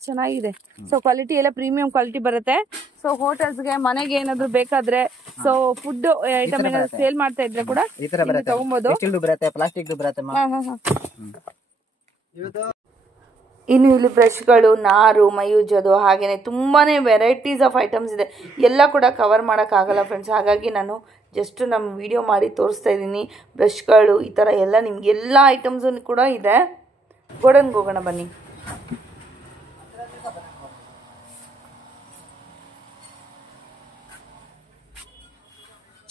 ಚೆನ್ನಾಗಿದೆ. ಸೊ ಕ್ವಾಲಿಟಿ ಎಲ್ಲ ಪ್ರೀಮಿಯಂ ಕ್ವಾಲಿಟಿ ಬರುತ್ತೆ. ಸೊ ಹೋಟೆಲ್ಸ್ಗೆ, ಮನೆಗೆ ಏನಾದ್ರು ಬೇಕಾದ್ರೆ, ಸೊ ಫುಡ್ ಐಟಮ್ ಏನಾದ್ರು ಸೇಲ್ ಮಾಡ್ತಾ ಇದ್ರೆ ಕೂಡ ಈ ತರ ಬರುತ್ತೆ. ತಗೊಬಹುದು. ಸ್ಟೀಲ್ ಬರುತ್ತೆ, ಪ್ಲಾಸ್ಟಿಕ್ ಬರುತ್ತೆ. ಇನ್ನು ಇಲ್ಲಿ ಬ್ರಷ್ಗಳು, ನಾರು, ಮೈಯುಜ್ಜೋದು, ಹಾಗೇನೆ ತುಂಬಾನೇ ವೆರೈಟೀಸ್ ಆಫ್ ಐಟಮ್ಸ್ ಇದೆ. ಎಲ್ಲ ಕೂಡ ಕವರ್ ಮಾಡೋಕ್ಕಾಗಲ್ಲ ಫ್ರೆಂಡ್ಸ್. ಹಾಗಾಗಿ ನಾನು ಜಸ್ಟ್ ನಮ್ಮ ವಿಡಿಯೋ ಮಾಡಿ ತೋರಿಸ್ತಾ ಇದ್ದೀನಿ. ಬ್ರಷ್ಗಳು, ಈ ಥರ ಎಲ್ಲ ನಿಮ್ಗೆ ಎಲ್ಲ ಐಟಮ್ಸು ಕೂಡ ಇದೆ. ಗೋಡನ್ಗೆ ಹೋಗೋಣ ಬನ್ನಿ.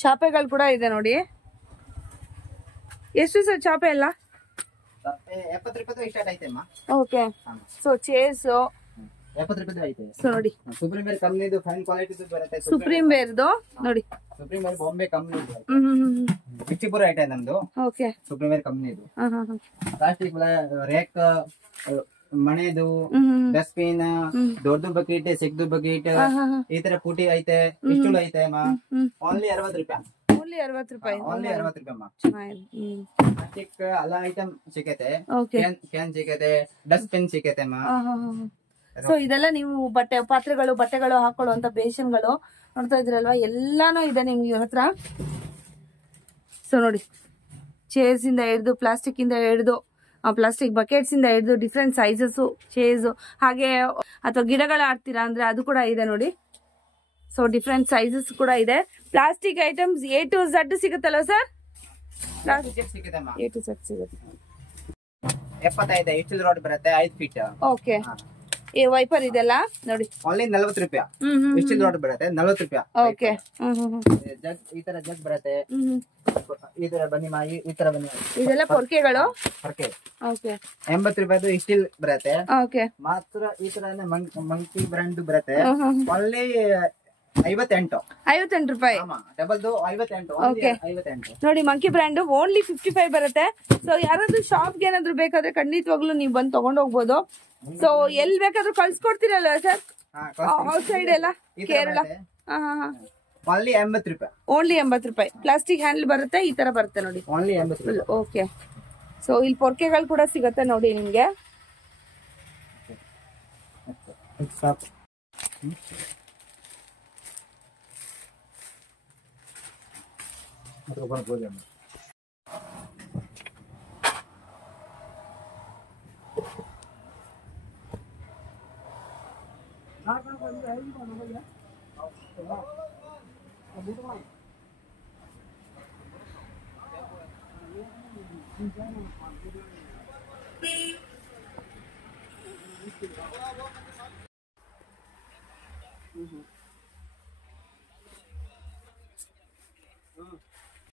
ಚಾಪೆಗಳು ಕೂಡ ಇದೆ ನೋಡಿ. ಎಷ್ಟು ಸರ್ ಚಾಪೆ ಎಲ್ಲ? 70 ರೂಪಾಯಿ ಸ್ಟಾರ್ಟ್ ಐತೆ ಅಮ್ಮ. ಓಕೆ, ಸೊ ಚೇರ್ಸ್ 70 ರೂಪಾಯಿ ಐತೆ. ಸೊ ನೋಡಿ, ಸುಪ್ರೀಂ ವೇರ್ ಕಂಪನಿದು ಫೈನ್ ಕ್ವಾಲಿಟಿದು ಬರುತ್ತೆ. ಸುಪ್ರೀಂ ವೇರ್ದು ನೋಡಿ. ಸುಪ್ರೀಂ ವೇರ್ ಬಾಂಬೆ ಕಂಪನಿದು. ವಿಚಿಪುರ ಐತೆ ನಮ್ದು. ಓಕೆ, ಸುಪ್ರೀಂ ವೇರ್ ಕಂಪನಿದು. ಪ್ಲಾಸ್ಟಿಕ್ ರೇಕ್, ಮಣೆದು, ಡಸ್ಟ್ಬಿನ್, ದೊಡ್ಡದು ಬಕೆಟ್, ಸಿಗ್ದು ಬಕೆಟ್, ಈ ತರ ಪುಟಿ ಐತೆ. ಇಷ್ಟು ಐತೆ ಅಮ್ಮ. ಓನ್ಲಿ 60 ರೂಪಾಯಿ. ಓನ್ಲಿ 60 ರೂಪಾಯಿ. ಓನ್ಲಿ 60 ರೂಪಾಯಿ ಅಮ್ಮ. ಪ್ಲಾಸ್ಟಿಕ್ ಎಲ್ಲ ಐಟಮ್ ಸಿಕ್ಕತ್ತೆ. ಕ್ಯಾನ್ ಸಿಕ್ಕತ್ತೆ, ಡಸ್ಟ್ಬಿನ್ ಸಿಕ್ಕತ್ತೆ ಅಮ್ಮ. ಸೊ ಇದೆಲ್ಲ ನೀವು ಬಟ್ಟೆಗಳು ಹಾಕೊಳ್ಳುವಂತ ಬೇಷನ್ಗಳು ನೋಡ್ತಾ ಇದ್ರಲ್ವಾ, ಎಲ್ಲಾನು ಇದೆ ನಿಮ್ಗೆ ಇವ್ರ ಹತ್ರ. ಸೊ ನೋಡಿ, ಚೇರ್ಸ್ ಇಂದ ಹಿಡಿದು, ಪ್ಲಾಸ್ಟಿಕ್ ಇಂದ ಹಿಡಿದು, ಪ್ಲಾಸ್ಟಿಕ್ ಬಕೆಟ್ಸ್ ಇಂದ ಹಿಡಿದು, ಡಿಫ್ರೆಂಟ್ ಸೈಜಸ್ ಚೇರ್ಸ್, ಹಾಗೆ ಅಥವಾ ಗಿಡಗಳ ಆಡ್ತೀರಾ ಅಂದ್ರೆ ಅದು ಕೂಡ ಇದೆ ನೋಡಿ. ಸೊ ಡಿಫ್ರೆಂಟ್ ಸೈಜಸ್ ಕೂಡ ಇದೆ. Plastic items A to Z ಸಿಗುತ್ತಲ್ಲ ಸರ್? A to Z ಸಿಗುತ್ತೆ. 75 ಸ್ಟೀಲ್ ರಾಡ್ ಬರುತ್ತೆ, 5 ಫೀಟ್. ಓಕೆ, ಈ ವೈಪರ್ ಇದೆಲ್ಲ ನೋಡಿ ಓನ್ಲಿ 40 ರೂಪಾಯಿ. ಸ್ಟೀಲ್ ರಾಡ್ ಬರುತ್ತೆ 40 ರೂಪಾಯಿ. ಓಕೆ ಜಗ್ ಈ ತರ ಜಗ್ ಬರುತ್ತೆ. ಈ ತರ ಬನ್ನಿ ಮಾ ಈ ತರ ಬನ್ನಿ. ಇದೆಲ್ಲ ಪೊರ್ಕೆಗಳು. ಪೊರ್ಕೆ ಓಕೆ 80 ರೂಪಾಯಿದು ಸ್ಟೀಲ್ ಬರುತ್ತೆ. ಓಕೆ ಮಾತ್ರ ಈ ತರ ಮಂಕಿ ಬ್ರ್ಯಾಂಡ್ ಬರುತ್ತೆ. ಓನ್ಲಿ 58 ರೂಪಾಯಿ. ಡಬಲ್ದು 58. ಓಕೆ 58 ನೋಡಿ ಮಂಕಿ ಬ್ರ್ಯಾಂಡ್ ಓನ್ಲಿ 55 ಬರುತ್ತೆ. ಸೊ ಯಾರಾದ್ರೂ ಶಾಪ್ಗೆ ಏನಾದ್ರು ಬೇಕಾದ್ರೆ ಖಂಡಿತವಾಗ್ಲೂ ನೀವು ಬಂದು ತಗೊಂಡ್ ಹೋಗ್ಬೋದು. ಸೊ ಎಲ್ಲಿ ಬೇಕಾದ್ರೂ ಕಳ್ಸ್ಕೊಡ್ತೀರಲ್ಲ ಸರ್ ಔಟ್ ಸೈಡ್ ಎಲ್ಲ ಕೇರಳ? ಓನ್ಲಿ 80 ರೂಪಾಯಿ. ಓನ್ಲಿ 80 ರೂಪಾಯಿ. ಪ್ಲಾಸ್ಟಿಕ್ ಹ್ಯಾಂಡಲ್ ಬರುತ್ತೆ, ಈ ತರ ಬರುತ್ತೆ ನೋಡಿ. ಓನ್ಲಿ 80 ರೂಪಾಯಿ. ಓಕೆ ಸೊ ಇಲ್ಲಿ ಪೊರ್ಕೆಗಳು ಕೂಡ ಸಿಗುತ್ತೆ ನೋಡಿ ನಿಮ್ಗೆ.